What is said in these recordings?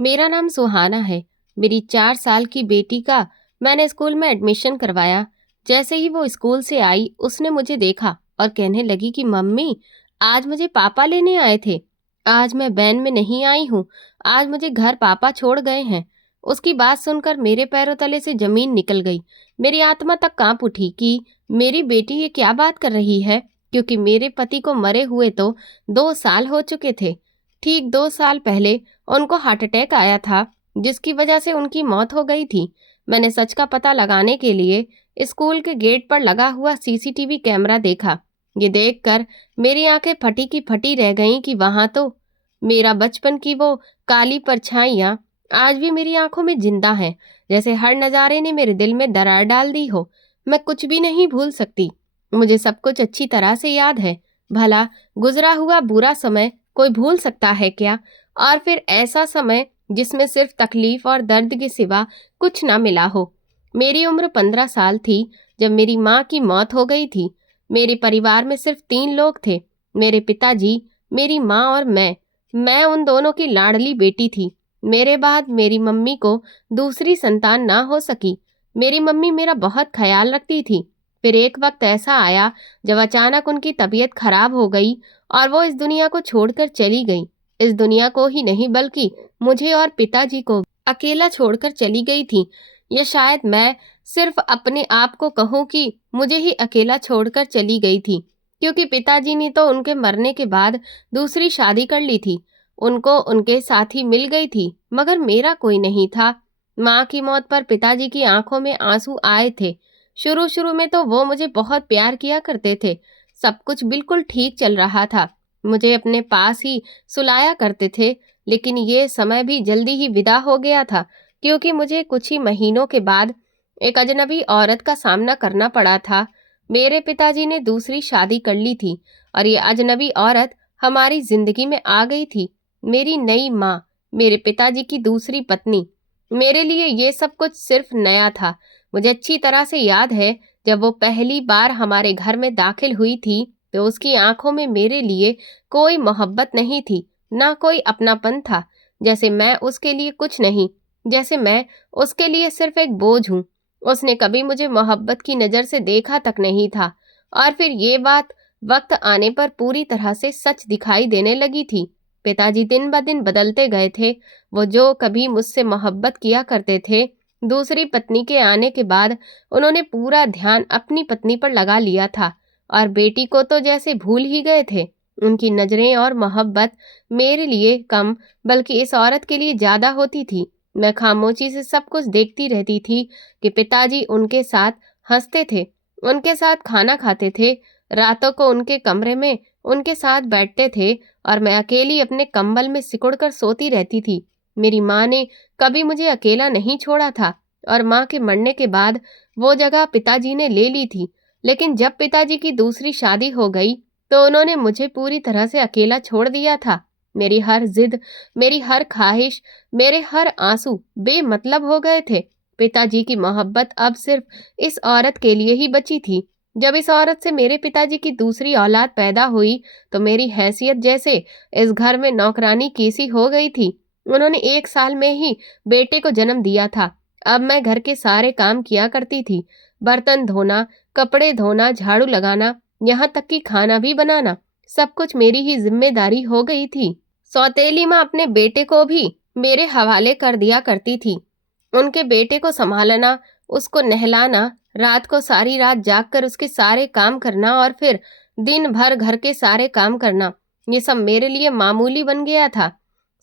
मेरा नाम सुहाना है। मेरी 4 साल की बेटी का मैंने स्कूल में एडमिशन करवाया। जैसे ही वो स्कूल से आई उसने मुझे देखा और कहने लगी कि मम्मी, आज मुझे पापा लेने आए थे। आज मैं वैन में नहीं आई हूँ। आज मुझे घर पापा छोड़ गए हैं। उसकी बात सुनकर मेरे पैरों तले से जमीन निकल गई। मेरी आत्मा तक कांप उठी कि मेरी बेटी ये क्या बात कर रही है, क्योंकि मेरे पति को मरे हुए तो 2 साल हो चुके थे। ठीक 2 साल पहले उनको हार्ट अटैक आया था, जिसकी वजह से उनकी मौत हो गई थी। मैंने सच का पता लगाने के लिए स्कूल के गेट पर लगा हुआ सीसीटीवी कैमरा देखा। ये देखकर मेरी आंखें फटी की फटी रह गईं कि वहां तो मेरा बचपन की वो काली परछाइयां आज भी मेरी आंखों में जिंदा हैं, जैसे हर नज़ारे ने मेरे दिल में दरार डाल दी हो। मैं कुछ भी नहीं भूल सकती। मुझे सब कुछ अच्छी तरह से याद है। भला गुजरा हुआ बुरा समय कोई भूल सकता है क्या? और फिर ऐसा समय जिसमें सिर्फ तकलीफ और दर्द के सिवा कुछ ना मिला हो। मेरी उम्र 15 साल थी जब मेरी माँ की मौत हो गई थी। मेरे परिवार में सिर्फ 3 लोग थे, मेरे पिताजी, मेरी माँ और मैं उन दोनों की लाडली बेटी थी। मेरे बाद मेरी मम्मी को दूसरी संतान ना हो सकी। मेरी मम्मी मेरा बहुत ख्याल रखती थी। फिर एक वक्त ऐसा आया जब अचानक उनकी तबीयत खराब हो गई और वो इस दुनिया को छोड़कर चली गई। इस दुनिया को ही नहीं बल्कि मुझे और पिताजी को अकेला छोड़कर चली गई थी। या शायद मैं सिर्फ अपने आप को कहूँ कि मुझे ही अकेला छोड़कर चली गई थी, क्योंकि पिताजी ने तो उनके मरने के बाद दूसरी शादी कर ली थी। उनको उनके साथी मिल गई थी, मगर मेरा कोई नहीं था। माँ की मौत पर पिताजी की आंखों में आंसू आए थे। शुरू शुरू में तो वो मुझे बहुत प्यार किया करते थे। सब कुछ बिल्कुल ठीक चल रहा था। मुझे अपने पास ही सुलाया करते थे। लेकिन ये समय भी जल्दी ही विदा हो गया था, क्योंकि मुझे कुछ ही महीनों के बाद एक अजनबी औरत का सामना करना पड़ा था। मेरे पिताजी ने दूसरी शादी कर ली थी और ये अजनबी औरत हमारी जिंदगी में आ गई थी। मेरी नई माँ, मेरे पिताजी की दूसरी पत्नी। मेरे लिए ये सब कुछ सिर्फ नया था। मुझे अच्छी तरह से याद है, जब वो पहली बार हमारे घर में दाखिल हुई थी तो उसकी आंखों में मेरे लिए कोई मोहब्बत नहीं थी, ना कोई अपनापन था। जैसे मैं उसके लिए कुछ नहीं, जैसे मैं उसके लिए सिर्फ एक बोझ हूँ। उसने कभी मुझे मोहब्बत की नज़र से देखा तक नहीं था। और फिर ये बात वक्त आने पर पूरी तरह से सच दिखाई देने लगी थी। पिताजी दिन ब दिन बदलते गए थे। वो जो कभी मुझसे मोहब्बत किया करते थे, दूसरी पत्नी के आने के बाद उन्होंने पूरा ध्यान अपनी पत्नी पर लगा लिया था और बेटी को तो जैसे भूल ही गए थे। उनकी नजरें और मोहब्बत मेरे लिए कम, बल्कि इस औरत के लिए ज्यादा होती थी। मैं खामोशी से सब कुछ देखती रहती थी कि पिताजी उनके साथ हंसते थे, उनके साथ खाना खाते थे, रातों को उनके कमरे में उनके साथ बैठते थे, और मैं अकेली अपने कंबल में सिकुड़कर सोती रहती थी। मेरी माँ ने कभी मुझे अकेला नहीं छोड़ा था और माँ के मरने के बाद वो जगह पिताजी ने ले ली थी। लेकिन जब पिताजी की दूसरी शादी हो गई तो उन्होंने मुझे पूरी तरह से अकेला छोड़ दिया था। मेरी हर जिद, मेरी हर ख्वाहिश, मेरे हर आंसू बेमतलब हो गए थे। पिताजी की मोहब्बत अब सिर्फ इस औरत के लिए ही बची थी। जब इस औरत से मेरे पिताजी की दूसरी औलाद पैदा हुई तो मेरी हैसियत जैसे इस घर में नौकरानी की सी हो गई थी। उन्होंने 1 साल में ही बेटे को जन्म दिया था। अब मैं घर के सारे काम किया करती थी, बर्तन धोना, कपड़े धोना, झाड़ू लगाना, यहाँ तक कि खाना भी बनाना, सब कुछ मेरी ही जिम्मेदारी हो गई थी। सौतेली माँ अपने बेटे को भी मेरे हवाले कर दिया करती थी। उनके बेटे को संभालना, उसको नहलाना, रात को सारी रात जागकर उसके सारे काम करना और फिर दिन भर घर के सारे काम करना, ये सब मेरे लिए मामूली बन गया था।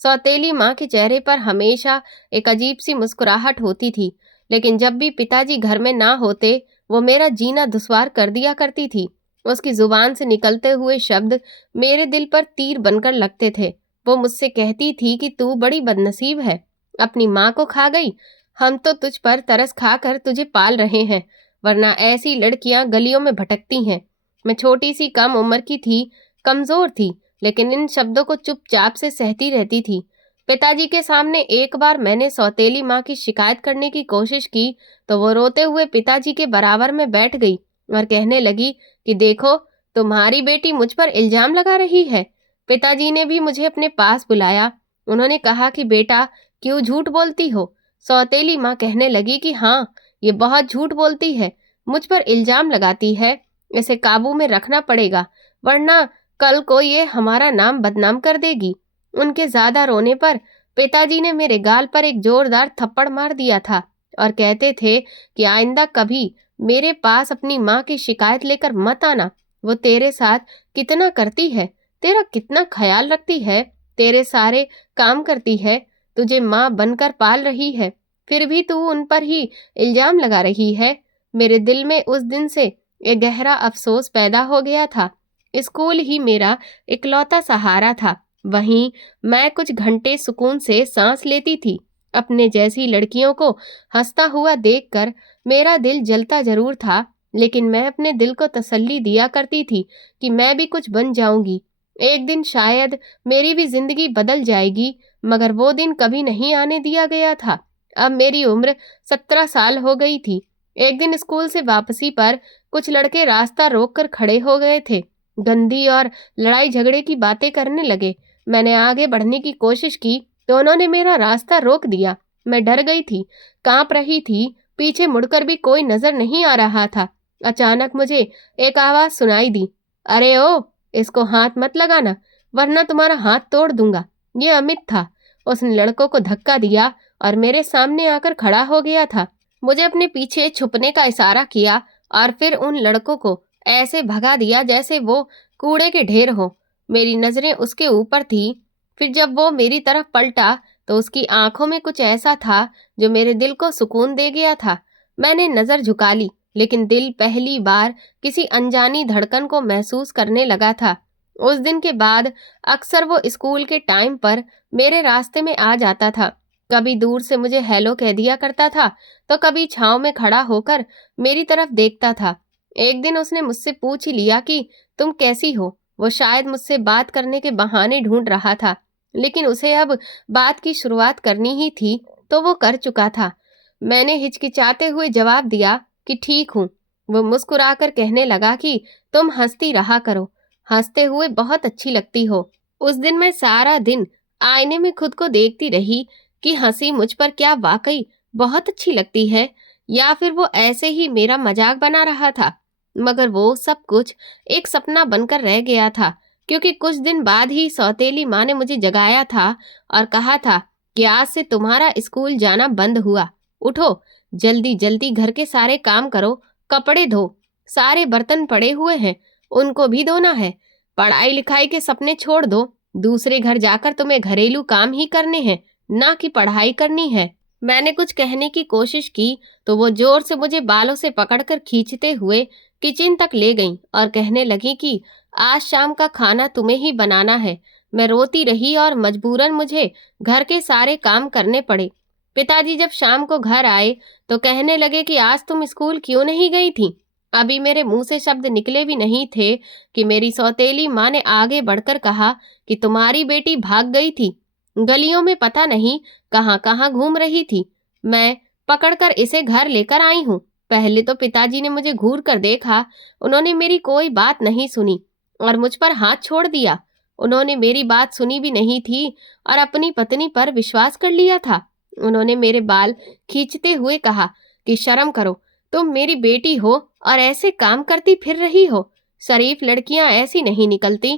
सौतेली माँ के चेहरे पर हमेशा एक अजीब सी मुस्कुराहट होती थी, लेकिन जब भी पिताजी घर में ना होते वो मेरा जीना दुश्वार कर दिया करती थी। उसकी जुबान से निकलते हुए शब्द मेरे दिल पर तीर बनकर लगते थे। वो मुझसे कहती थी कि तू बड़ी बदनसीब है, अपनी माँ को खा गई। हम तो तुझ पर तरस खाकर तुझे पाल रहे हैं, वरना ऐसी लड़कियां गलियों में भटकती हैं। मैं छोटी सी कम उम्र की थी, कमजोर थी, लेकिन इन शब्दों को चुपचाप से सहती रहती थी। पिताजी के सामने एक बार मैंने सौतेली माँ की शिकायत करने की कोशिश की तो वो रोते हुए पिताजी के बराबर में बैठ गई और कहने लगी कि देखो, तुम्हारी बेटी मुझ पर इल्जाम लगा रही है। पिताजी ने भी मुझे अपने पास बुलाया। उन्होंने कहा कि बेटा, क्यों झूठ बोलती हो? सौतेली माँ कहने लगी कि हाँ, ये बहुत झूठ बोलती है, मुझ पर इल्जाम लगाती है। इसे काबू में रखना पड़ेगा, वरना कल को ये हमारा नाम बदनाम कर देगी। उनके ज्यादा रोने पर पिताजी ने मेरे गाल पर एक जोरदार थप्पड़ मार दिया था और कहते थे कि आइंदा कभी मेरे पास अपनी माँ की शिकायत लेकर मत आना। वो तेरे साथ कितना करती है, तेरा कितना ख्याल रखती है, तेरे सारे काम करती है, तुझे माँ बनकर पाल रही है, फिर भी तू उन पर ही इल्जाम लगा रही है। मेरे दिल में उस दिन से एक गहरा अफसोस पैदा हो गया था। स्कूल ही मेरा इकलौता सहारा था, वहीं मैं कुछ घंटे सुकून से सांस लेती थी। अपने जैसी लड़कियों को हंसता हुआ देखकर मेरा दिल जलता जरूर था, लेकिन मैं अपने दिल को तसल्ली दिया करती थी कि मैं भी कुछ बन जाऊंगी। एक दिन शायद मेरी भी जिंदगी बदल जाएगी, मगर वो दिन कभी नहीं आने दिया गया था। अब मेरी उम्र 17 साल हो गई थी। एक दिन स्कूल से वापसी पर कुछ लड़के रास्ता रोक कर खड़े हो गए थे। गंदी और लड़ाई झगड़े की बातें करने लगे। मैंने आगे बढ़ने की कोशिश की तो उन्होंने मेरा रास्ता रोक दिया। मैं डर गई थी, कांप रही थी, पीछे मुड़कर भी कोई नजर नहीं आ रहा था। अचानक मुझे एक आवाज सुनाई दी, अरे ओ, इसको हाथ मत लगाना, वरना तुम्हारा हाथ तोड़ दूंगा। ये अमित था। उसने लड़कों को धक्का दिया और मेरे सामने आकर खड़ा हो गया था। मुझे अपने पीछे छुपने का इशारा किया और फिर उन लड़कों को ऐसे भगा दिया जैसे वो कूड़े के ढेर हो। मेरी नजरें उसके ऊपर थी। फिर जब वो मेरी तरफ पलटा तो उसकी आंखों में कुछ ऐसा था जो मेरे दिल को सुकून दे गया था। मैंने नजर झुका ली, लेकिन दिल पहली बार किसी अनजानी धड़कन को महसूस करने लगा था। उस दिन के बाद अक्सर वो स्कूल के टाइम पर मेरे रास्ते में आ जाता था। कभी दूर से मुझे हेलो कह दिया करता था, तो कभी छांव में खड़ा होकर मेरी तरफ देखता था। एक दिन उसने मुझसे पूछ ही लिया कि तुम कैसी हो। वो शायद मुझसे बात करने के बहाने ढूंढ रहा था, लेकिन उसे अब बात की शुरुआत करनी ही थी, तो वो कर चुका था। मैंने हिचकिचाते हुए जवाब दिया कि ठीक हूँ। वो मुस्कुराकर कहने लगा कि तुम हंसती रहा करो, हंसते हुए बहुत अच्छी लगती हो। उस दिन मैं सारा दिन आईने में खुद को देखती रही कि हंसी मुझ पर क्या वाकई बहुत अच्छी लगती है, या फिर वो ऐसे ही मेरा मजाक बना रहा था। मगर वो सब कुछ एक सपना बनकर रह गया था, क्योंकि कुछ दिन बाद ही सौतेली माँ ने मुझे जगाया था और कहा था कि आज से तुम्हारा स्कूल जाना बंद हुआ। उठो, जल्दी जल्दी घर के सारे काम करो, कपड़े धो, सारे बर्तन पड़े हुए हैं, उनको भी धोना है। पढ़ाई लिखाई के सपने छोड़ दो, दूसरे घर जाकर तुम्हें घरेलू काम ही करने हैं, ना कि पढ़ाई करनी है। मैंने कुछ कहने की कोशिश की तो वो जोर से मुझे बालों से पकड़कर खींचते हुए किचन तक ले गईं और कहने लगी कि आज शाम का खाना तुम्हें ही बनाना है। मैं रोती रही और मजबूरन मुझे घर के सारे काम करने पड़े। पिताजी जब शाम को घर आए तो कहने लगे कि आज तुम स्कूल क्यों नहीं गई थी। अभी मेरे मुंह से शब्द निकले भी नहीं थे कि मेरी सौतेली माँ ने आगे बढ़कर कहा कि तुम्हारी बेटी भाग गई थी, गलियों में पता नहीं कहाँ कहाँ घूम रही थी। मैं पकड़कर इसे घर लेकर आई हूँ। पहले तो पिताजी ने मुझे घूर कर देखा, उन्होंने मेरी कोई बात नहीं सुनी और मुझ पर हाथ छोड़ दिया। उन्होंने मेरी बात सुनी भी नहीं थी और अपनी पत्नी पर विश्वास कर लिया था। उन्होंने मेरे बाल खींचते हुए कहा कि शर्म करो, तुम मेरी बेटी हो और ऐसे काम करती फिर रही हो। शरीफ लड़कियां ऐसी नहीं निकलती।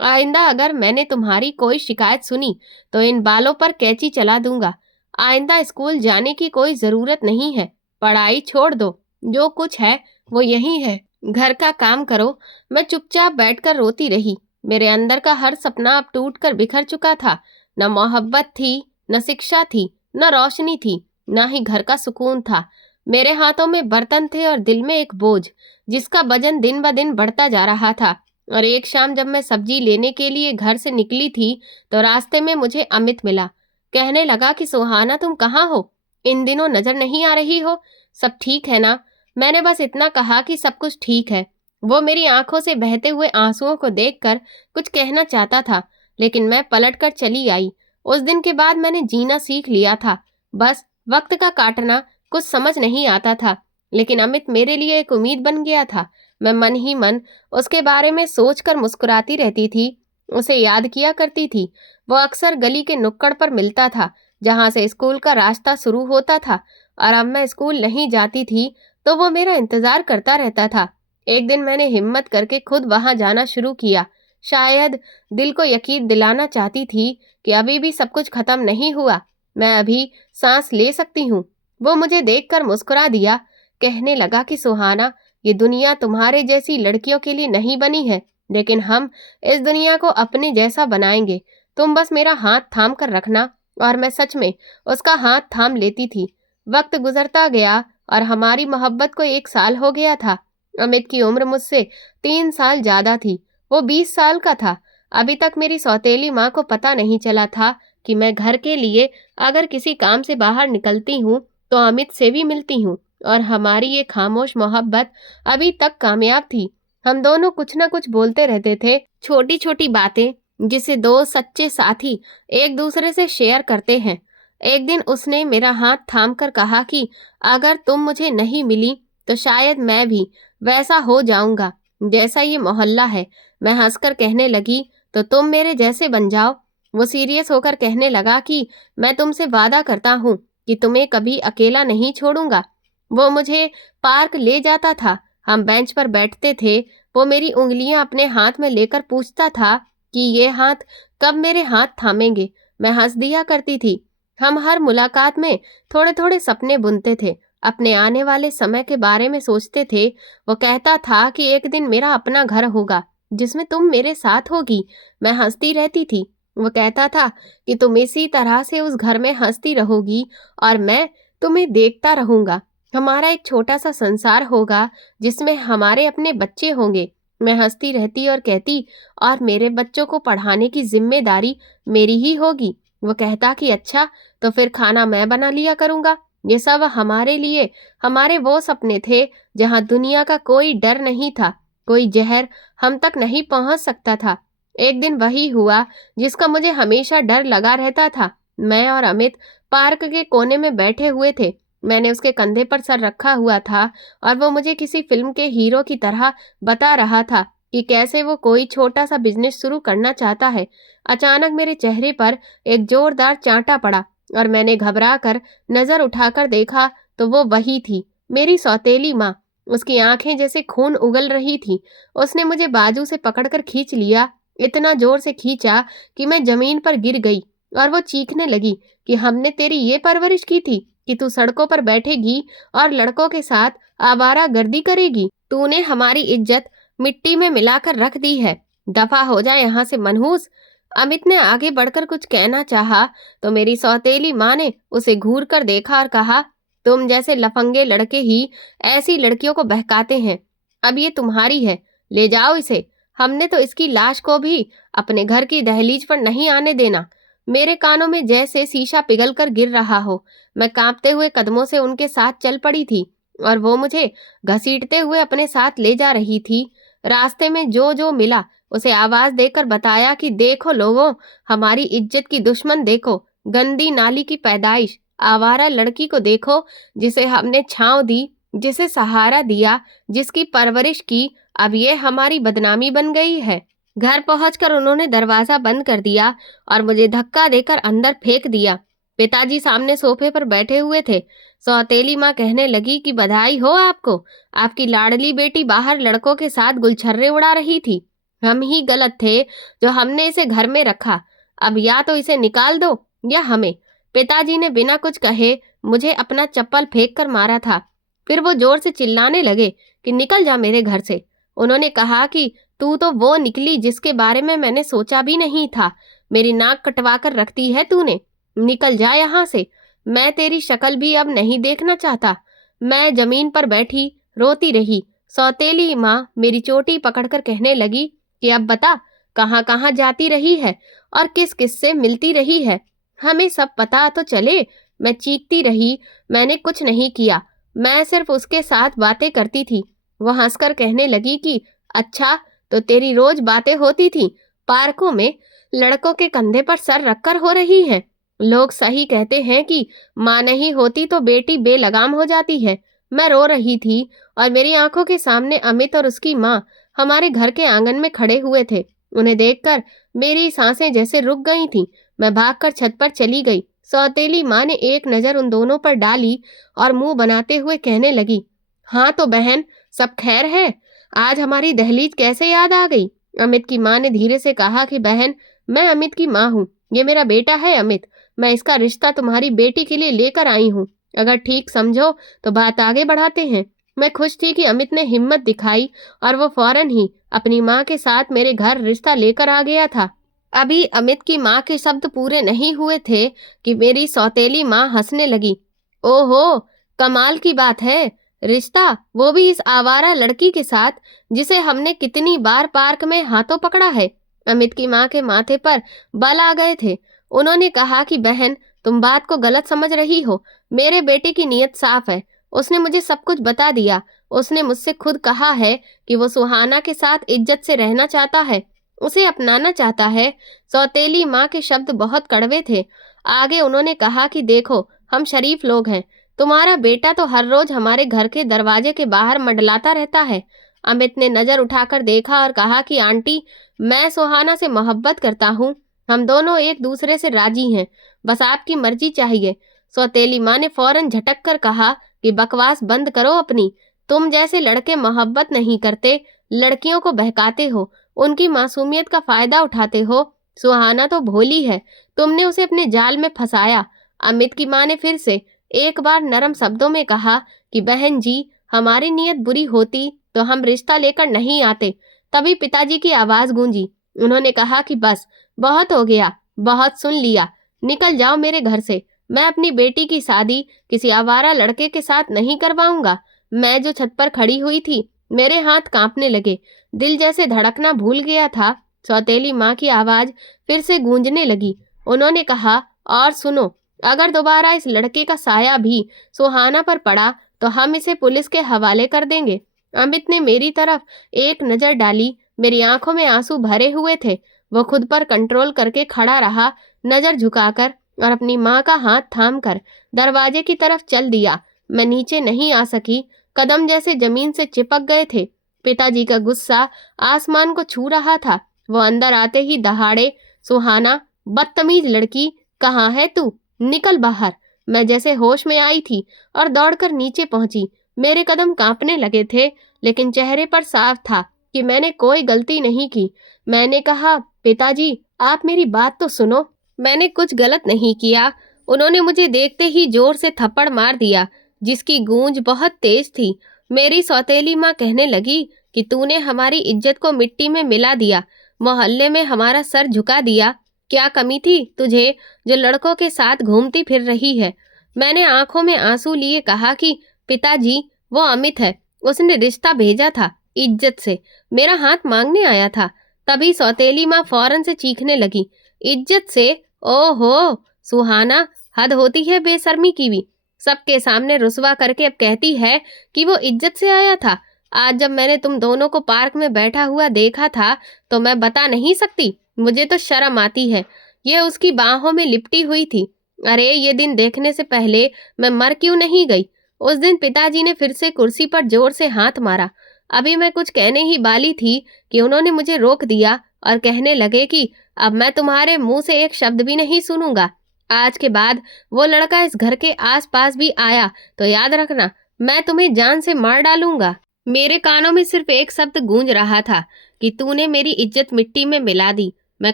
आइंदा अगर मैंने तुम्हारी कोई शिकायत सुनी तो इन बालों पर कैंची चला दूंगा। आइंदा स्कूल जाने की कोई जरूरत नहीं है, पढ़ाई छोड़ दो, जो कुछ है वो यही है, घर का काम करो। मैं चुपचाप बैठकर रोती रही। मेरे अंदर का हर सपना अब टूट कर बिखर चुका था। न मोहब्बत थी, न शिक्षा थी, न रोशनी थी, न ही घर का सुकून था। मेरे हाथों में बर्तन थे और दिल में एक बोझ, जिसका वजन दिन ब दिन बढ़ता जा रहा था। और एक शाम जब मैं सब्जी लेने के लिए घर से निकली थी तो रास्ते में मुझे अमित मिला। कहने लगा कि सुहाना, तुम कहाँ हो, इन दिनों नजर नहीं आ रही हो, सब ठीक है ना। मैंने बस इतना कहा कि सब कुछ ठीक है। वो मेरी आंखों से बहते हुए आंसुओं को देखकर कुछ कहना चाहता था, लेकिन मैं पलटकर चली आई। उस दिन के बाद मैंने जीना सीख लिया था। बस वक्त का काटना कुछ समझ नहीं आता था, लेकिन अमित मेरे लिए एक उम्मीद बन गया था। मैं मन ही मन उसके बारे में सोचकर मुस्कुराती रहती थी, उसे याद किया करती थी। वो अक्सर गली के नुक्कड़ पर मिलता था, जहाँ से स्कूल का रास्ता शुरू होता था, और अब मैं स्कूल नहीं जाती थी तो वो मेरा इंतजार करता रहता था। एक दिन मैंने हिम्मत करके खुद वहां जाना शुरू किया। शायद दिल को यकीन दिलाना चाहती थी कि अभी भी सब कुछ खत्म नहीं हुआ, मैं अभी सांस ले सकती हूँ। वो मुझे देखकर मुस्कुरा दिया, कहने लगा कि सुहाना, ये दुनिया तुम्हारे जैसी लड़कियों के लिए नहीं बनी है, लेकिन हम इस दुनिया को अपने जैसा बनाएंगे। तुम बस मेरा हाथ थाम कर रखना। और मैं सच में उसका हाथ थाम लेती थी। वक्त गुजरता गया और हमारी मोहब्बत को 1 साल हो गया था। अमित की उम्र मुझसे 3 साल ज्यादा थी। वो 20 साल का था। अभी तक मेरी सौतेली माँ को पता नहीं चला था कि मैं घर के लिए अगर किसी काम से बाहर निकलती हूँ तो अमित से भी मिलती हूँ, और हमारी ये खामोश मोहब्बत अभी तक कामयाब थी। हम दोनों कुछ न कुछ बोलते रहते थे, छोटी छोटी बातें जिसे दो सच्चे साथी एक दूसरे से शेयर करते हैं। एक दिन उसने मेरा हाथ थाम कर कहा कि अगर तुम मुझे नहीं मिली तो शायद मैं भी वैसा हो जाऊंगा जैसा ये मोहल्ला है। मैं हंसकर कहने लगी, तो तुम मेरे जैसे बन जाओ। वो सीरियस होकर कहने लगा कि मैं तुमसे वादा करता हूँ कि तुम्हें कभी अकेला नहीं छोड़ूंगा। वो मुझे पार्क ले जाता था। हम बेंच पर बैठते थे। वो मेरी उंगलियां अपने हाथ में लेकर पूछता था कि ये हाथ कब मेरे हाथ थामेंगे। मैं हंस दिया करती थी। हम हर मुलाकात में थोड़े थोड़े सपने बुनते थे, अपने आने वाले समय के बारे में सोचते थे। वो कहता था कि एक दिन मेरा अपना घर होगा जिसमें तुम मेरे साथ होगी। मैं हंसती रहती थी। वो कहता था कि तुम इसी तरह से उस घर में हंसती रहोगी और मैं तुम्हें देखता रहूंगा। हमारा एक छोटा सा संसार होगा जिसमें हमारे अपने बच्चे होंगे। मैं हंसती रहती और कहती, और मेरे बच्चों को पढ़ाने की जिम्मेदारी मेरी ही होगी। वो कहता कि अच्छा, तो फिर खाना मैं बना लिया करूंगा। ये सब हमारे लिए हमारे वो सपने थे जहां दुनिया का कोई डर नहीं था, कोई जहर हम तक नहीं पहुंच सकता था। एक दिन वही हुआ जिसका मुझे हमेशा डर लगा रहता था। मैं और अमित पार्क के कोने में बैठे हुए थे। मैंने उसके कंधे पर सर रखा हुआ था और वो मुझे किसी फिल्म के हीरो की तरह बता रहा था कि कैसे वो कोई छोटा सा बिजनेस शुरू करना चाहता है। अचानक मेरे चेहरे पर एक जोरदार चांटा पड़ा और मैंने घबरा कर नजर उठाकर देखा तो वो वही थी, मेरी सौतेली माँ। उसकी आंखें जैसे खून उगल रही थी। उसने मुझे बाजू से पकड़कर खींच लिया, इतना जोर से खींचा कि मैं जमीन पर गिर गई। और वो चीखने लगी कि हमने तेरी ये परवरिश की थी कि तू सड़कों पर बैठेगी और लड़कों के साथ आवारागर्दी करेगी। तूने हमारी इज्जत मिट्टी में मिलाकर रख दी है। दफा हो जा यहाँ से मनहूस। अमित ने आगे बढ़कर कुछ कहना चाहा तो मेरी सौतेली माँ ने उसे घूर कर देखा और कहा, तुम जैसे लफंगे लड़के ही ऐसी लड़कियों को बहकाते हैं। अब ये तुम्हारी है, ले जाओ इसे। हमने तो इसकी लाश को भी अपने घर की दहलीज पर नहीं आने देना। मेरे कानों में जैसे शीशा पिघल कर गिर रहा हो। मैं कांपते हुए कदमों से उनके साथ चल पड़ी थी और वो मुझे घसीटते हुए अपने साथ ले जा रही थी। रास्ते में जो जो मिला उसे आवाज देकर बताया कि देखो लोगों, हमारी इज्जत की दुश्मन देखो, गंदी नाली की पैदाइश, आवारा लड़की को देखो जिसे हमने छांव दी, जिसे सहारा दिया, जिसकी परवरिश की। अब ये हमारी बदनामी बन गई है। घर पहुंचकर उन्होंने दरवाजा बंद कर दिया और मुझे धक्का देकर अंदर फेंक दिया। पिताजी सामने सोफे पर बैठे हुए थे। सौतेली माँ कहने लगी कि बधाई हो आपको, आपकी लाडली बेटी बाहर लड़कों के साथ गुलछर्रे उड़ा रही थी। हम ही गलत थे जो हमने इसे घर में रखा। अब या तो इसे निकाल दो या हमें। पिताजी ने बिना कुछ कहे मुझे अपना चप्पल फेंक कर मारा था। फिर वो जोर से चिल्लाने लगे कि निकल जा मेरे घर से। उन्होंने कहा कि तू तो वो निकली जिसके बारे में मैंने सोचा भी नहीं था। मेरी नाक कटवा कर रखती है तूने। निकल जा यहाँ से। मैं तेरी शक्ल भी अब नहीं देखना चाहता। मैं जमीन पर बैठी रोती रही। सौतेली माँ मेरी चोटी पकड़कर कहने लगी कि अब बता, कहाँ कहाँ जाती रही है और किस किस से मिलती रही है, हमें सब पता तो चले। मैं चीखती रही, मैंने कुछ नहीं किया, मैं सिर्फ उसके साथ बातें करती थी। वो हंसकर कहने लगी कि अच्छा, तो तेरी रोज बातें होती थी, पार्कों में लड़कों के कंधे पर सर रखकर हो रही है। लोग सही कहते हैं कि माँ नहीं होती तो बेटी बेलगाम हो जाती है। मैं रो रही थी और मेरी आंखों के सामने अमित और उसकी माँ हमारे घर के आंगन में खड़े हुए थे। उन्हें देखकर मेरी सांसें जैसे रुक गई थीं। मैं भागकर छत पर चली गई। सौतेली माँ ने एक नज़र उन दोनों पर डाली और मुंह बनाते हुए कहने लगी, हाँ तो बहन, सब खैर है? आज हमारी दहलीज कैसे याद आ गई? अमित की माँ ने धीरे से कहा कि बहन, मैं अमित की माँ हूँ। ये मेरा बेटा है अमित। मैं इसका रिश्ता तुम्हारी बेटी के लिए लेकर आई हूँ। अगर ठीक समझो तो बात आगे बढ़ाते हैं। मैं खुश थी कि अमित ने हिम्मत दिखाई और वो फौरन ही अपनी माँ के साथ मेरे घर रिश्ता लेकर आ गया था। अभी अमित की माँ के शब्द पूरे नहीं हुए थे कि मेरी सौतेली माँ हंसने लगी। ओहो, कमाल की बात है। रिश्ता, वो भी इस आवारा लड़की के साथ जिसे हमने कितनी बार पार्क में हाथों पकड़ा है। अमित की माँ के माथे पर बल आ गए थे। उन्होंने कहा कि बहन, तुम बात को गलत समझ रही हो। मेरे बेटे की नीयत साफ है। उसने मुझे सब कुछ बता दिया। उसने मुझसे खुद कहा है कि वो सुहाना के साथ इज्जत से रहना चाहता है, उसे अपनाना चाहता है। सौतेली माँ के शब्द बहुत कड़वे थे। आगे उन्होंने कहा कि देखो, हम शरीफ लोग हैं। तुम्हारा बेटा तो हर रोज हमारे घर के दरवाजे के बाहर मंडलाता रहता है। अमित ने नजर उठाकर देखा और कहा कि आंटी, मैं सुहाना से मोहब्बत करता हूँ। हम दोनों एक दूसरे से राजी हैं। बस आपकी मर्जी चाहिए। सौतेली माँ ने फौरन झटक कर कहा कि बकवास बंद करो अपनी। तुम जैसे लड़के मोहब्बत नहीं करते, लड़कियों को बहकाते हो, उनकी मासूमियत का फायदा उठाते हो। सुहाना तो भोली है, तुमने उसे अपने जाल में फंसाया। अमित की माँ ने फिर से एक बार नरम शब्दों में कहा कि बहन जी, हमारी नीयत बुरी होती तो हम रिश्ता लेकर नहीं आते। तभी पिताजी की आवाज गूंजी। उन्होंने कहा कि बस, बहुत हो गया, बहुत सुन लिया। निकल जाओ मेरे घर से। मैं अपनी बेटी की शादी किसी आवारा लड़के के साथ नहीं करवाऊंगा। मैं जो छत पर खड़ी हुई थी, मेरे हाथ कांपने लगे, दिल जैसे धड़कना भूल गया था। सौतेली माँ की आवाज फिर से गूंजने लगी। उन्होंने कहा, और सुनो, अगर दोबारा इस लड़के का साया भी सुहाना पर पड़ा तो हम इसे पुलिस के हवाले कर देंगे। अमित ने मेरी तरफ एक नजर डाली। मेरी आंखों में आंसू भरे हुए थे। वो खुद पर कंट्रोल करके खड़ा रहा, नजर झुकाकर और अपनी माँ का हाथ थामकर दरवाजे की तरफ चल दिया। मैं नीचे नहीं आ सकी। कदम जैसे जमीन से चिपक गए थे। पिताजी का गुस्सा आसमान को छू रहा था। वो अंदर आते ही दहाड़े, सुहाना, बदतमीज लड़की, कहाँ है तू? निकल बाहर। मैं जैसे होश में आई थी और दौड़कर नीचे पहुंची। मेरे कदम कांपने लगे थे, लेकिन चेहरे पर साफ था कि मैंने कोई गलती नहीं की। मैंने कहा, पिताजी, आप मेरी बात तो सुनो। मैंने कुछ गलत नहीं किया। उन्होंने मुझे देखते ही जोर से थप्पड़ मार दिया, जिसकी गूंज बहुत तेज थी। मेरी सौतेली माँ कहने लगी कि तूने हमारी इज्जत को मिट्टी में मिला दिया, मोहल्ले में हमारा सर झुका दिया। क्या कमी थी तुझे जो लड़कों के साथ घूमती फिर रही है? मैंने आंखों में आंसू लिए कहा कि पिताजी, वो अमित है। उसने रिश्ता भेजा था, इज्जत से मेरा हाथ मांगने आया था। तभी सौतेली माँ फौरन से चीखने लगी, इज्जत से? ओहो सुहाना, हद होती है बेशर्मी की भी। सबके सामने रुसवा करके अब कहती है कि वो इज्जत से आया था। आज जब मैंने तुम दोनों को पार्क में बैठा हुआ देखा था तो मैं बता नहीं सकती, मुझे तो शर्म आती है। ये उसकी बाहों में लिपटी हुई थी। अरे, ये दिन देखने से पहले मैं मर क्यों नहीं गई? उस दिन पिताजी ने फिर से कुर्सी पर जोर से हाथ मारा। अभी मैं कुछ कहने ही वाली थी कि उन्होंने मुझे रोक दिया और कहने लगे कि अब मैं तुम्हारे मुंह से एक शब्द भी नहीं सुनूंगा। आज के बाद वो लड़का इस घर के आसपास भी आया तो याद रखना, मैं तुम्हें जान से मार डालूंगा। मेरे कानों में सिर्फ एक शब्द गूंज रहा था कि तूने मेरी इज्जत मिट्टी में मिला दी। मैं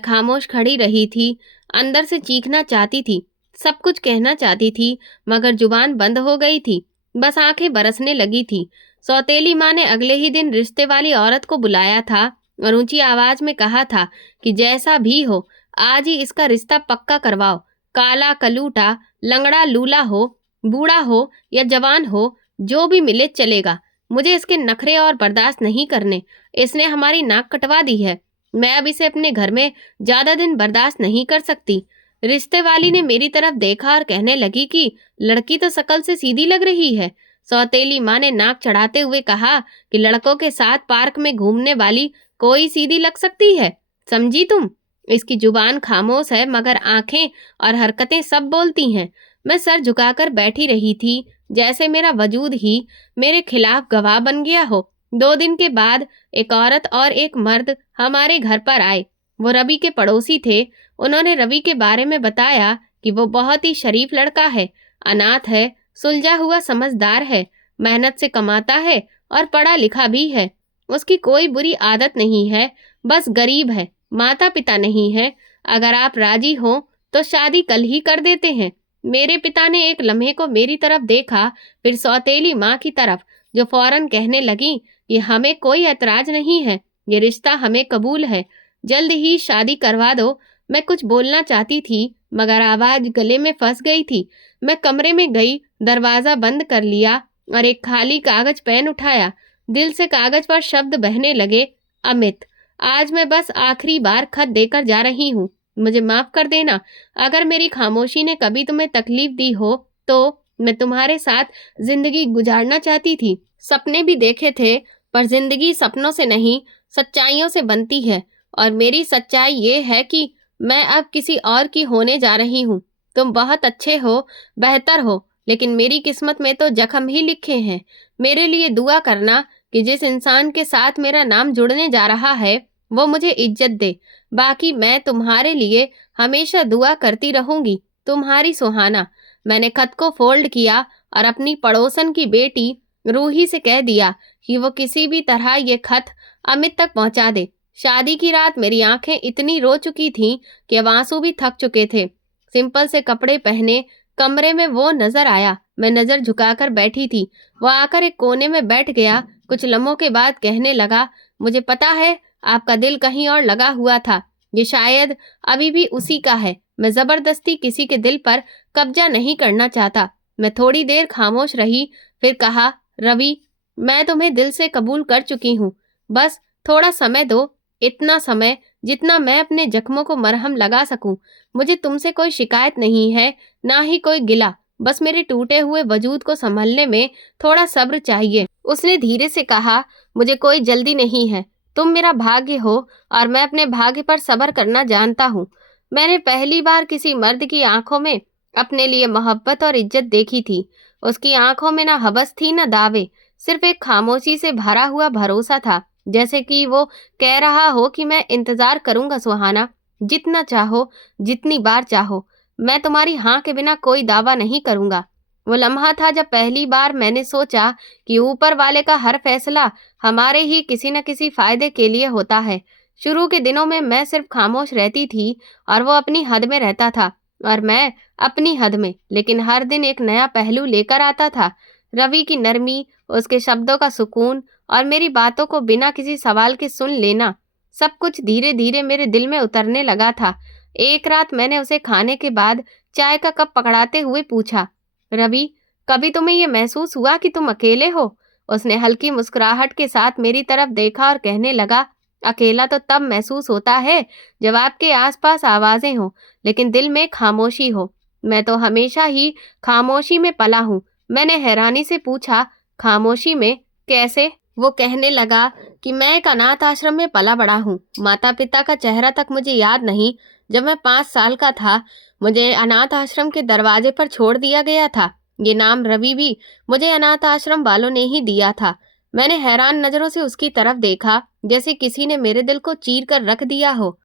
खामोश खड़ी रही थी। अंदर से चीखना चाहती थी, सब कुछ कहना चाहती थी, मगर जुबान बंद हो गई थी। बस आंखें बरसने लगी थी। सौतेली माँ ने अगले ही दिन रिश्ते वाली औरत को बुलाया था और ऊंची आवाज में कहा था कि जैसा भी हो, आज ही इसका रिश्ता पक्का करवाओ। काला कलूटा, लंगड़ा लूला हो, बूढ़ा हो या जवान हो, जो भी मिले चलेगा। मुझे इसके नखरे और बर्दाश्त नहीं करने। इसने हमारी नाक कटवा दी है। मैं अब इसे अपने घर में ज्यादा दिन बर्दाश्त नहीं कर सकती। रिश्ते वाली ने मेरी तरफ देखा और कहने लगी कि लड़की तो शकल से सीधी लग रही है। सौतेली माँ ने नाक चढ़ाते हुए कहा कि लड़कों के साथ पार्क में घूमने वाली कोई सीधी लग सकती है? समझी तुम? इसकी जुबान खामोश है, मगर आंखें और हरकतें सब बोलती हैं। मैं सर झुकाकर बैठी रही थी, जैसे मेरा वजूद ही मेरे खिलाफ गवाह बन गया हो। 2 दिन के बाद एक औरत और एक मर्द हमारे घर पर आए। वो रवि के पड़ोसी थे। उन्होंने रवि के बारे में बताया कि वो बहुत ही शरीफ लड़का है, अनाथ है, सुलझा हुआ समझदार है, मेहनत से कमाता है और पढ़ा लिखा भी है। उसकी कोई बुरी आदत नहीं है, बस गरीब है, माता पिता नहीं है। अगर आप राजी हो तो शादी कल ही कर देते हैं। मेरे पिता ने एक लम्हे को मेरी तरफ देखा, फिर सौतेली माँ की तरफ, जो फौरन कहने लगी कि हमें कोई ऐतराज नहीं है, ये रिश्ता हमें कबूल है, जल्द ही शादी करवा दो। मैं कुछ बोलना चाहती थी मगर आवाज गले में फंस गई थी। मैं कमरे में गई, दरवाजा बंद कर लिया और एक खाली कागज पेन उठाया। दिल से कागज पर शब्द बहने लगे। अमित, आज मैं बस आखिरी बार खत देकर जा रही हूँ। मुझे माफ कर देना अगर मेरी खामोशी ने कभी तुम्हें तकलीफ दी हो। तो मैं तुम्हारे साथ जिंदगी गुजारना चाहती थी, सपने भी देखे थे, पर जिंदगी सपनों से नहीं, सच्चाइयों से बनती है। और मेरी सच्चाई ये है कि मैं अब किसी और की होने जा रही हूँ। तुम बहुत अच्छे हो, बेहतर हो, लेकिन मेरी किस्मत में तो जख्म ही लिखे हैं। मेरे लिए दुआ करना कि जिस इंसान के साथ मेरा नाम जुड़ने जा रहा है वो मुझे इज्जत दे। बाकी मैं तुम्हारे लिए हमेशा दुआ करती रहूंगी। तुम्हारी सुहाना। मैंने खत को फोल्ड किया और अपनी पड़ोसन की बेटी रूही से कह दिया कि वो किसी भी तरह ये खत अमित तक पहुंचा दे। शादी की रात मेरी आंखें इतनी रो चुकी थीं कि अब आंसू भी थक चुके थे। सिंपल से कपड़े पहने कमरे में वो नजर आया। मैं नजर झुकाकर बैठी थी, वो आकर एक कोने में बैठ गया। कुछ लम्हों के बाद कहने लगा, मुझे पता है आपका दिल कहीं और लगा हुआ था, ये शायद अभी भी उसी का है। मैं जबरदस्ती किसी के दिल पर कब्जा नहीं करना चाहता। मैं थोड़ी देर खामोश रही, फिर कहा, रवि, मैं तुम्हें दिल से कबूल कर चुकी हूँ, बस थोड़ा समय दो, इतना समय जितना मैं अपने जख्मों को मरहम लगा सकूं। मुझे तुमसे कोई शिकायत नहीं है, ना ही कोई गिला, बस मेरे टूटे हुए वजूद को संभलने में थोड़ा सब्र चाहिए। उसने धीरे से कहा, मुझे कोई जल्दी नहीं है, तुम मेरा भाग्य हो और मैं अपने भाग्य पर सब्र करना जानता हूँ। मैंने पहली बार किसी मर्द की आंखों में अपने लिए मोहब्बत और इज्जत देखी थी। उसकी आंखों में ना हवस थी ना दावे, सिर्फ एक खामोशी से भरा हुआ भरोसा था, जैसे कि वो कह रहा हो कि मैं इंतजार करूंगा सुहाना, जितना चाहो, जितनी बार चाहो, मैं तुम्हारी हाँ के बिना कोई दावा नहीं करूंगा। वो लम्हा था जब पहली बार मैंने सोचा कि ऊपर वाले का हर फैसला हमारे ही किसी न किसी फायदे के लिए होता है। शुरू के दिनों में मैं सिर्फ खामोश रहती थी और वो अपनी हद में रहता था और मैं अपनी हद में, लेकिन हर दिन एक नया पहलू लेकर आता था। रवि की नरमी, उसके शब्दों का सुकून और मेरी बातों को बिना किसी सवाल के सुन लेना, सब कुछ धीरे धीरे मेरे दिल में उतरने लगा था। एक रात मैंने उसे खाने के बाद चाय का कप पकड़ाते हुए पूछा, रवि, कभी तुम्हें यह महसूस हुआ कि तुम अकेले हो? उसने हल्की मुस्कुराहट के साथ मेरी तरफ देखा और कहने लगा, अकेला तो तब महसूस होता है जब आपके आसपास आवाजें हो लेकिन दिल में खामोशी हो। मैं तो हमेशा ही खामोशी में पला हूँ। मैंने हैरानी से पूछा, खामोशी में कैसे? वो कहने लगा कि मैं एक अनाथ आश्रम में पला बड़ा हूँ। माता पिता का चेहरा तक मुझे याद नहीं। जब मैं 5 साल का था मुझे अनाथ आश्रम के दरवाजे पर छोड़ दिया गया था। ये नाम रवि भी मुझे अनाथ आश्रम वालों ने ही दिया था। मैंने हैरान नजरों से उसकी तरफ देखा, जैसे किसी ने मेरे दिल को चीर कर रख दिया हो।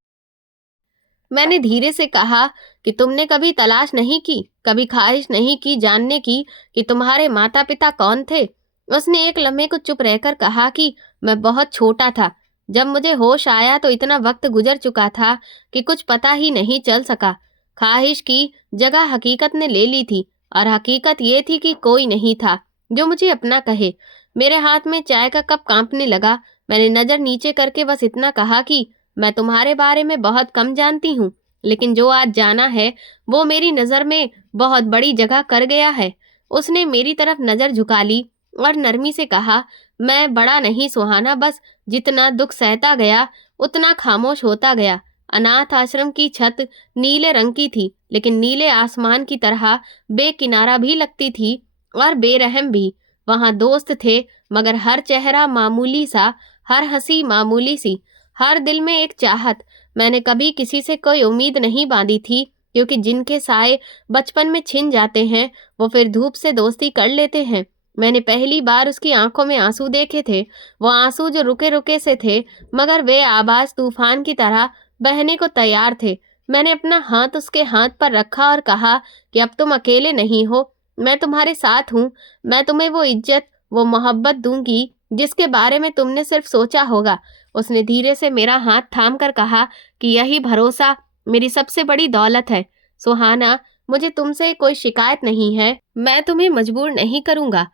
मैंने धीरे से कहा कि तुमने कभी तलाश नहीं की, कभी ख्वाहिश नहीं की जानने की कि तुम्हारे माता पिता कौन थे? उसने एक लम्हे को चुप रहकर कहा कि मैं बहुत छोटा था। जब मुझे होश आया तो इतना वक्त गुजर चुका था कि कुछ पता ही नहीं चल सका। ख्वाहिश की जगह हकीकत ने ले ली थी और हकीकत ये थी कि कोई नहीं था जो मुझे अपना कहे। मेरे हाथ में चाय का कप कांपने लगा। मैंने नजर नीचे करके बस इतना कहा कि मैं तुम्हारे बारे में बहुत कम जानती हूँ, लेकिन जो आज जाना है वो मेरी नजर में बहुत बड़ी जगह कर गया है। उसने मेरी तरफ नजर झुका ली और नरमी से कहा, मैं बड़ा नहीं सुहाना, बस जितना दुख सहता गया उतना खामोश होता गया। अनाथ आश्रम की छत नीले रंग की थी, लेकिन नीले आसमान की तरह बेकिनारा भी लगती थी और बेरहम भी। वहां दोस्त थे मगर हर चेहरा मामूली सा, हर हंसी मामूली सी, हर दिल में एक चाहत। मैंने कभी किसी से कोई उम्मीद नहीं बांधी थी, क्योंकि जिनके साए बचपन में छिन जाते हैं वो फिर धूप से दोस्ती कर लेते हैं। मैंने पहली बार उसकी आंखों में आंसू देखे थे, वो आंसू जो रुके रुके से थे मगर वे आवाज तूफान की तरह बहने को तैयार थे। मैंने अपना हाथ उसके हाथ पर रखा और कहा कि अब तुम अकेले नहीं हो, मैं तुम्हारे साथ हूँ। मैं तुम्हें वो इज्जत, वो मोहब्बत दूंगी जिसके बारे में तुमने सिर्फ सोचा होगा। उसने धीरे से मेरा हाथ थाम कर कहा कि यही भरोसा मेरी सबसे बड़ी दौलत है। सुहाना, मुझे तुमसे कोई शिकायत नहीं है, मैं तुम्हें मजबूर नहीं करूंगा।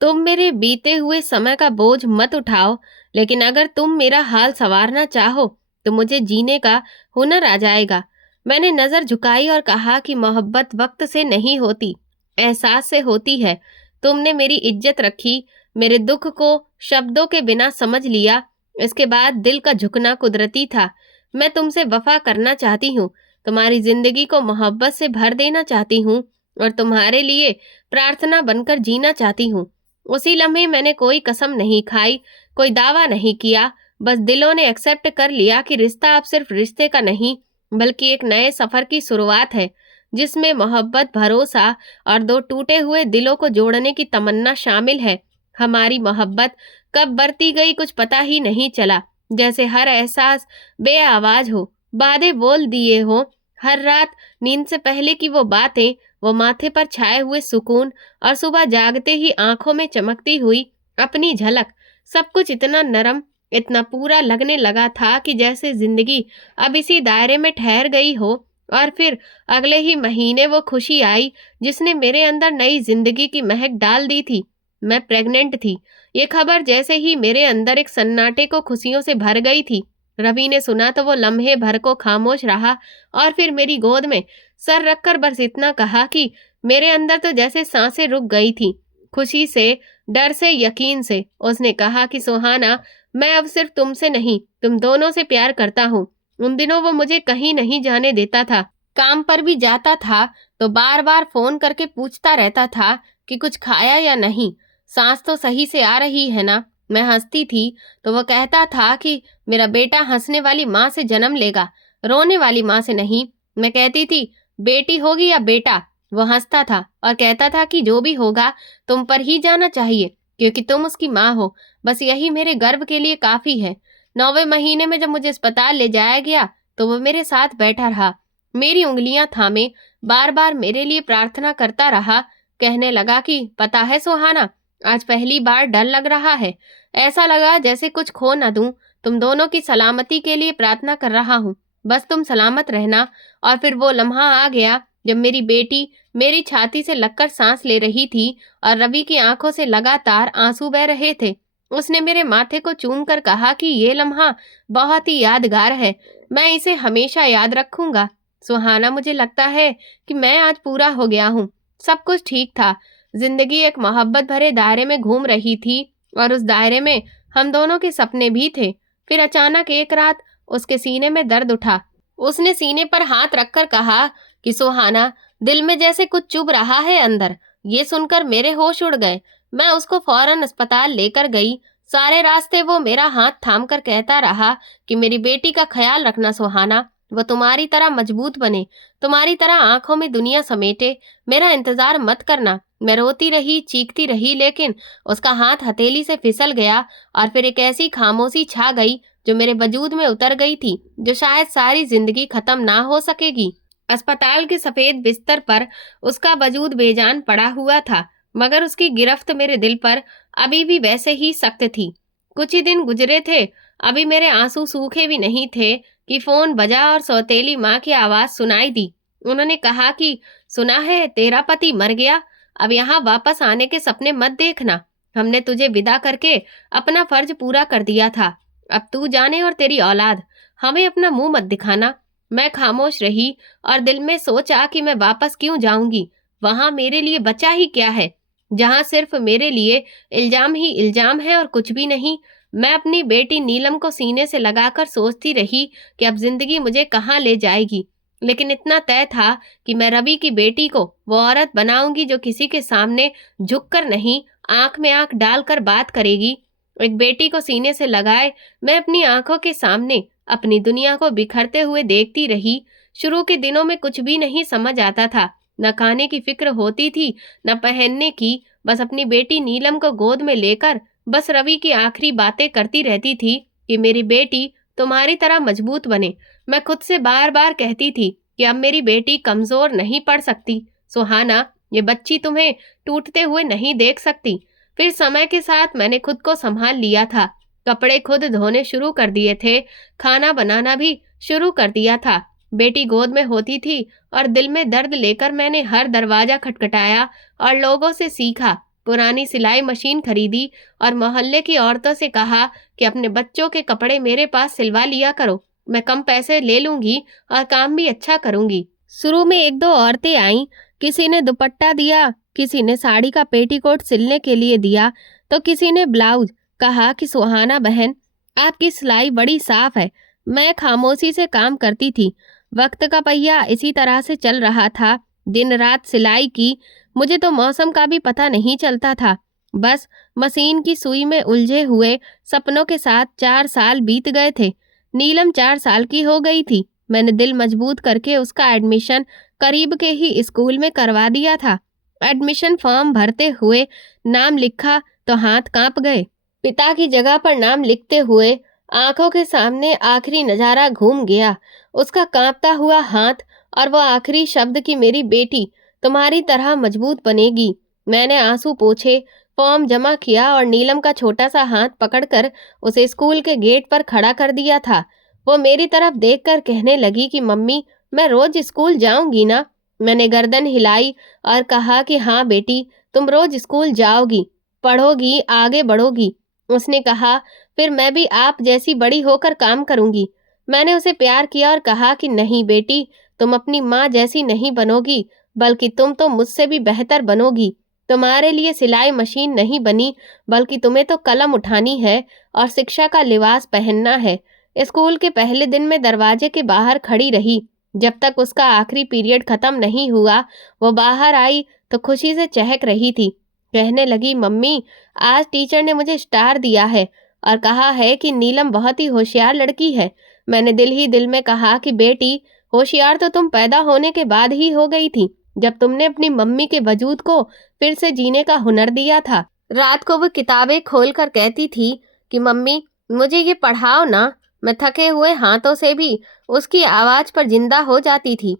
तुम मेरे बीते हुए समय का बोझ मत उठाओ, लेकिन अगर तुम मेरा हाल संवारना चाहो तो मुझे जीने का हुनर आ जाएगा। मैंने नजर झुकाई और कहा कि मोहब्बत वक्त से नहीं होती, एहसास से होती है। तुमने मेरी इज्जत रखी, मेरे दुख को शब्दों के बिना समझ लिया। इसके बाद दिल का झुकना कुदरती था। मैं तुमसे वफा करना चाहती हूँ, तुम्हारी जिंदगी को मोहब्बत से भर देना चाहती हूँ और तुम्हारे लिए प्रार्थना बनकर जीना चाहती हूँ। उसी लम्हे मैंने कोई कसम नहीं खाई, कोई दावा नहीं किया। बस दिलों ने एक्सेप्ट कर लिया कि रिश्ता अब सिर्फ रिश्ते का नहीं, बल्कि एक नए सफर की शुरुआत है, जिसमें मोहब्बत, भरोसा और दो टूटे हुए दिलों को जोड़ने की तमन्ना शामिल है। हमारी मोहब्बत कब बरती गई कुछ पता ही नहीं चला, जैसे हर एहसास बेआवाज हो, बादे बोल दिए हो। हर रात नींद से पहले की वो बातें, वो माथे पर छाए हुए सुकून और सुबह जागते ही आंखों में चमकती हुई अपनी झलक, सब कुछ इतना नरम, इतना पूरा लगने लगा था कि जैसे जिंदगी अब इसी दायरे में ठहर गई हो। और फिर अगले ही महीने वो खुशी आई जिसने मेरे अंदर नई जिंदगी की महक डाल दी थी। मैं प्रेग्नेंट थी। ये खबर जैसे ही मेरे अंदर एक सन्नाटे को खुशियों से भर गई थी। रवि ने सुना तो वो लम्हे भर को खामोश रहा और फिर मेरी गोद में सर रखकर बस इतना कहा कि मेरे अंदर तो जैसे सांसें रुक गई थी, खुशी से, डर से, यकीन से। उसने कहा कि सुहाना, मैं अब सिर्फ तुमसे नहीं, तुम दोनों से प्यार करता हूँ। उन दिनों वो मुझे कहीं नहीं जाने देता था। काम पर भी जाता था तो बार बार फोन करके पूछता रहता था कि कुछ खाया या नहीं, सांस तो सही से आ रही है ना। मैं हंसती थी तो वो कहता था कि मेरा बेटा हंसने वाली माँ से जन्म लेगा, रोने वाली माँ से नहीं। मैं कहती थी बेटी होगी या बेटा। वो हंसता था और कहता था कि जो भी होगा तुम पर ही जाना चाहिए, क्योंकि तुम उसकी माँ हो। बस यही मेरे गर्व के लिए काफी है। 9वें महीने में जब मुझे अस्पताल ले जाया गया तो वो मेरे साथ बैठा रहा, मेरी उंगलियां थामे, बार बार मेरे लिए प्रार्थना करता रहा। कहने लगा कि पता है सुहाना, आज पहली बार डर लग रहा है। ऐसा लगा जैसे कुछ खो न दूं। तुम दोनों की सलामती के लिए प्रार्थना कर रहा हूँ, बस तुम सलामत रहना। और फिर वो लम्हा आ गया जब मेरी बेटी मेरी छाती से लगकर सांस ले रही थी और रवि की आंखों से लगातार आंसू बह रहे थे। उसने मेरे माथे को चूम कर कहा कि ये लम्हा बहुत ही यादगार है, मैं इसे हमेशा याद रखूंगा। सुहाना, मुझे लगता है कि मैं आज पूरा हो गया हूँ। सब कुछ ठीक था, जिंदगी एक मोहब्बत भरे दायरे में घूम रही थी और उस दायरे में हम दोनों के सपने भी थे। फिर अचानक एक रात उसके सीने में दर्द उठा। उसने सीने पर हाथ रखकर कहा कि सुहाना, दिल में जैसे कुछ चुभ रहा है अंदर। ये सुनकर मेरे होश उड़ गए। मैं उसको फौरन अस्पताल लेकर गई। सारे रास्ते वो मेरा हाथ थाम कर कहता रहा कि मेरी बेटी का ख्याल रखना सुहाना, वो तुम्हारी तरह मजबूत बने, तुम्हारी तरह आंखों में दुनिया समेटे। मेरा इंतजार मत करना। मैं रोती रही, चीखती रही, लेकिन उसका हाथ हथेली से फिसल गया और फिर एक ऐसी खामोशी छा गई जो मेरे वजूद में उतर गई थी, जो शायद सारी जिंदगी खत्म ना हो सकेगी। अस्पताल के सफेद बिस्तर पर उसका वजूद बेजान पड़ा हुआ था, मगर उसकी गिरफ्त मेरे दिल पर अभी भी वैसे ही सख्त थी। कुछ ही दिन गुजरे थे, अभी मेरे आंसू सूखे भी नहीं थे कि फोन बजा और सौतेली माँ की आवाज सुनाई दी। उन्होंने कहा कि सुना है तेरा पति मर गया, अब यहाँ वापस आने के सपने मत देखना। हमने तुझे विदा करके अपना फर्ज पूरा कर दिया था। अब तू जाने और तेरी औलाद, हमें अपना मुंह मत दिखाना। मैं खामोश रही और दिल में सोचा कि मैं वापस क्यों जाऊंगी। वहां मेरे लिए बचा ही क्या है, जहां सिर्फ मेरे लिए इल्जाम ही इल्जाम है और कुछ भी नहीं। मैं अपनी बेटी नीलम को सीने से लगाकर सोचती रही कि अब जिंदगी मुझे कहाँ ले जाएगी, लेकिन इतना तय था कि मैं रवि की बेटी को वो औरत बनाऊंगी जो किसी के सामने झुककर नहीं, आंख में आंख डालकर बात करेगी। एक बेटी को सीने से लगाए मैं अपनी आंखों के सामने अपनी दुनिया को बिखरते हुए देखती रही। शुरू के दिनों में कुछ भी नहीं समझ आता था, न खाने की फिक्र होती थी, न पहनने की। बस अपनी बेटी नीलम को गोद में लेकर बस रवि की आखिरी बातें करती रहती थी कि मेरी बेटी तुम्हारी तरह मजबूत बने। मैं खुद से बार बार कहती थी कि अब मेरी बेटी कमजोर नहीं पड़ सकती। सुहाना, ये बच्ची तुम्हें टूटते हुए नहीं देख सकती। फिर समय के साथ मैंने खुद को संभाल लिया था। कपड़े खुद धोने शुरू कर दिए थे, खाना बनाना भी शुरू कर दिया था। बेटी गोद में होती थी और दिल में दर्द लेकर मैंने हर दरवाजा खटखटाया और लोगों से सीखा। पुरानी सिलाई मशीन खरीदी और मोहल्ले की औरतों से कहा कि अपने बच्चों के कपड़े मेरे पास सिलवा लिया करो, मैं कम पैसे ले लूंगी और काम भी अच्छा करूंगी। शुरू में एक दो औरतें आईं, किसी ने दुपट्टा दिया, किसी ने साड़ी का पेटीकोट सिलने के लिए दिया, तो किसी ने ब्लाउज। कहा कि सुहाना बहन, आपकी सिलाई बड़ी साफ है। मैं खामोशी से काम करती थी। वक्त का पहिया इसी तरह से चल रहा था। दिन रात सिलाई की। मुझे तो मौसम का भी पता नहीं चलता था। बस मशीन की सुई में उलझे हुए सपनों के साथ 4 साल बीत गए थे। नीलम 4 साल की हो गई थी। मैंने दिल मजबूत करके उसका एडमिशन करीब के ही स्कूल में करवा दिया था। एडमिशन फॉर्म भरते हुए नाम लिखा तो हाथ कांप गए। पिता की जगह पर नाम लिखते हुए आंखों के सामने आखिरी नजारा घूम गया। उसका कांपता हुआ हाथ और वो आखिरी शब्द कि मेरी बेटी तुम्हारी तरह मजबूत बनेगी। मैंने आंसू पोंछे, फॉर्म जमा किया और नीलम का छोटा सा हाथ पकड़कर उसे स्कूल के गेट पर खड़ा कर दिया था। वो मेरी तरफ देखकर कहने लगी कि मम्मी, मैं रोज स्कूल जाऊंगी ना? मैंने गर्दन हिलाई और कहा कि हाँ बेटी, तुम रोज स्कूल जाओगी, पढ़ोगी, आगे बढ़ोगी। उसने कहा, फिर मैं भी आप जैसी बड़ी होकर काम करूंगी। मैंने उसे प्यार किया और कहा कि नहीं बेटी, तुम अपनी माँ जैसी नहीं बनोगी, बल्कि तुम तो मुझसे भी बेहतर बनोगी। तुम्हारे लिए सिलाई मशीन नहीं बनी, बल्कि तुम्हें तो कलम उठानी है और शिक्षा का लिबास पहनना है। स्कूल के पहले दिन में दरवाजे के बाहर खड़ी रही। जब तक उसका आखिरी पीरियड खत्म नहीं हुआ, वो बाहर आई तो खुशी से चहक रही थी। कहने लगी, मम्मी, आज टीचर ने मुझे स्टार दिया है और कहा है कि नीलम बहुत ही होशियार लड़की है। मैंने दिल ही दिल में कहा कि बेटी, होशियार तो तुम पैदा होने के बाद ही हो गई थी, जब तुमने अपनी मम्मी के वजूद को फिर से जीने का हुनर दिया था। रात को वो किताबें खोलकर कहती थी कि मम्मी, मुझे ये पढ़ाओ ना। मैं थके हुए हाथों से भी उसकी आवाज पर जिंदा हो जाती थी।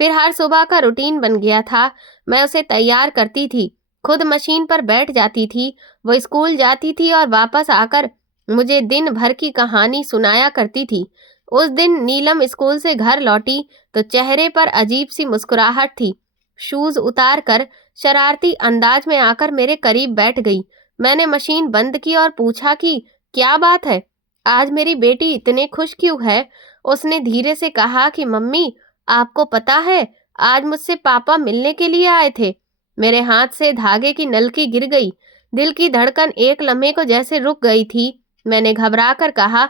फिर हर सुबह का रूटीन बन गया था। मैं उसे तैयार करती थी, खुद मशीन पर बैठ जाती थी। वो स्कूल जाती थी और वापस आकर मुझे दिन भर की कहानी सुनाया करती थी। उस दिन नीलम स्कूल से घर लौटी तो चेहरे पर अजीब सी मुस्कुराहट थी। शूज उतार कर शरारती अंदाज में आकर मेरे करीब बैठ गई। मैंने मशीन बंद की और पूछा कि क्या बात है, आज मेरी बेटी इतने खुश क्यों है? उसने धीरे से कहा कि मम्मी, आपको पता है, आज मुझसे पापा मिलने के लिए आए थे। मेरे हाथ से धागे की नलकी गिर गई। दिल की धड़कन एक लम्हे को जैसे रुक गई थी। मैंने घबरा कर कहा,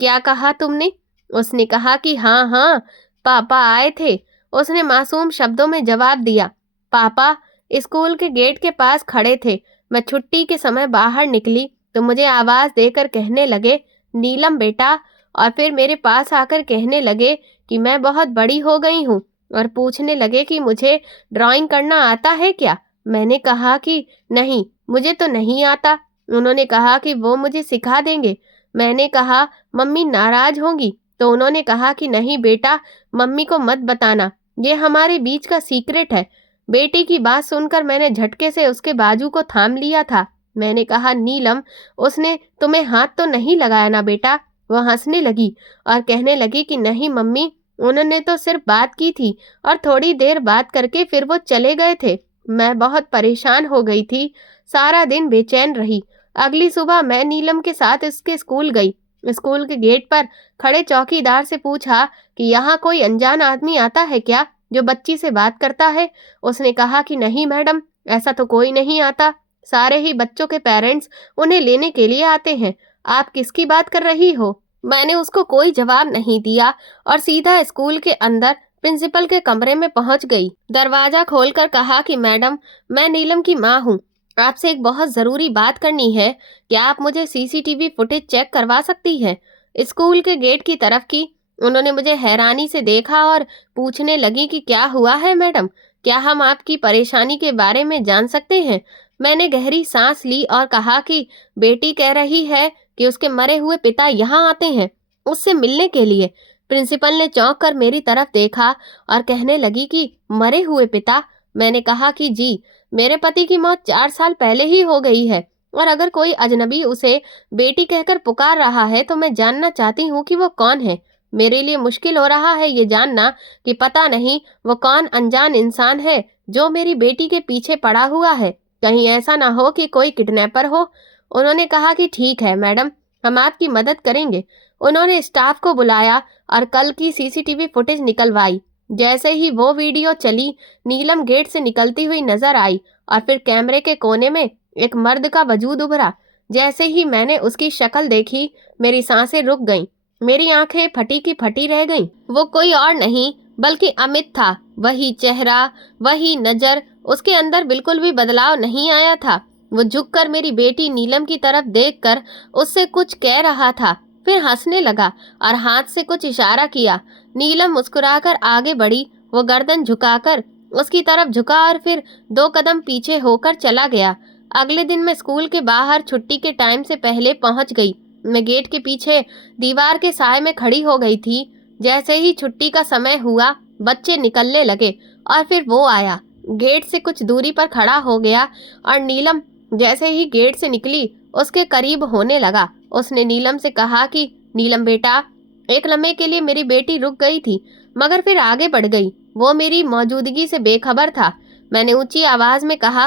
क्या कहा तुमने? उसने कहा कि हाँ हाँ, पापा आए थे। उसने मासूम शब्दों में जवाब दिया। पापा स्कूल के गेट के पास खड़े थे। मैं छुट्टी के समय बाहर निकली तो मुझे आवाज देकर कहने लगे, नीलम बेटा। और फिर मेरे पास आकर कहने लगे कि मैं बहुत बड़ी हो गई हूँ और पूछने लगे कि मुझे ड्राइंग करना आता है क्या? मैंने कहा कि नहीं, मुझे तो नहीं आता। उन्होंने कहा कि वो मुझे सिखा देंगे। मैंने कहा, मम्मी नाराज होंगी? तो उन्होंने कहा कि नहीं बेटा, मम्मी को मत बताना, ये हमारे बीच का सीक्रेट है। बेटी की बात सुनकर मैंने झटके से उसके बाजू को थाम लिया था। मैंने कहा, नीलम, उसने तुम्हें हाथ तो नहीं लगाया ना बेटा? वो हंसने लगी और कहने लगी कि नहीं मम्मी, उन्होंने तो सिर्फ बात की थी और थोड़ी देर बात करके फिर वो चले गए थे। मैं बहुत परेशान हो गई थी, सारा दिन बेचैन रही। अगली सुबह मैं नीलम के साथ इसके स्कूल गई। स्कूल के गेट पर खड़े चौकीदार से पूछा कि यहाँ कोई अनजान आदमी आता है क्या जो बच्ची से बात करता है? उसने कहा कि नहीं मैडम, ऐसा तो कोई नहीं आता, सारे ही बच्चों के पेरेंट्स उन्हें लेने के लिए आते हैं। आप किसकी बात कर रही हो? मैंने उसको कोई जवाब नहीं दिया और सीधा स्कूल के अंदर प्रिंसिपल के कमरे में पहुंच गई। दरवाजा खोलकर कहा कि मैडम, मैं नीलम की माँ हूँ, आपसे एक बहुत जरूरी बात करनी है। क्या आप मुझे सीसीटीवी फुटेज चेक करवा सकती हैं? स्कूल के गेट की तरफ की। उन्होंने मुझे हैरानी से देखा और पूछने लगी कि क्या हुआ है मैडम, क्या हम आपकी परेशानी के बारे में जान सकते हैं? मैंने गहरी सांस ली और कहा कि बेटी कह रही है कि उसके मरे हुए पिता यहाँ आते हैं उससे मिलने के लिए। प्रिंसिपल ने चौंक कर मेरी तरफ देखा और कहने लगी कि मरे हुए पिता। मैंने कहा कि जी, मेरे पति की मौत 4 साल पहले ही हो गई है, और अगर कोई अजनबी उसे बेटी कहकर पुकार रहा है तो मैं जानना चाहती हूँ कि वो कौन है। मेरे लिए मुश्किल हो रहा है ये जानना कि पता नहीं वो कौन अनजान इंसान है जो मेरी बेटी के पीछे पड़ा हुआ है। कहीं ऐसा ना हो कि कोई किडनैपर हो। उन्होंने कहा कि ठीक है मैडम, हम आपकी मदद करेंगे। उन्होंने स्टाफ को बुलाया और कल की सीसीटीवी फुटेज निकलवाई। जैसे ही वो वीडियो चली, नीलम गेट से निकलती हुई नजर आई और फिर कैमरे के कोने में एक मर्द का वजूद उभरा। जैसे ही मैंने उसकी शक्ल देखी, मेरी सांसें रुक गईं, मेरी आंखें फटी की फटी रह गईं। वो कोई और नहीं बल्कि अमित था। वही चेहरा, वही नजर, उसके अंदर बिल्कुल भी बदलाव नहीं आया था। वो झुककर मेरी बेटी नीलम की तरफ देखकर उससे कुछ कह रहा था, फिर हंसने लगा और हाथ से कुछ इशारा किया। नीलम मुस्कुराकर आगे बढ़ी। वो गर्दन झुकाकर उसकी तरफ झुका और फिर 2 कदम पीछे होकर चला गया। अगले दिन मैं स्कूल के बाहर छुट्टी के टाइम से पहले पहुंच गई। मैं गेट के पीछे दीवार के साए में खड़ी हो गई थी। जैसे ही छुट्टी का समय हुआ, बच्चे निकलने लगे और फिर वो आया, गेट से कुछ दूरी पर खड़ा हो गया और नीलम जैसे ही गेट से निकली उसके करीब होने लगा। उसने नीलम से कहा कि नीलम बेटा। एक लम्हे के लिए मेरी बेटी रुक गई थी, मगर फिर आगे बढ़ गई। वो मेरी मौजूदगी से बेखबर था। मैंने ऊंची आवाज में कहा,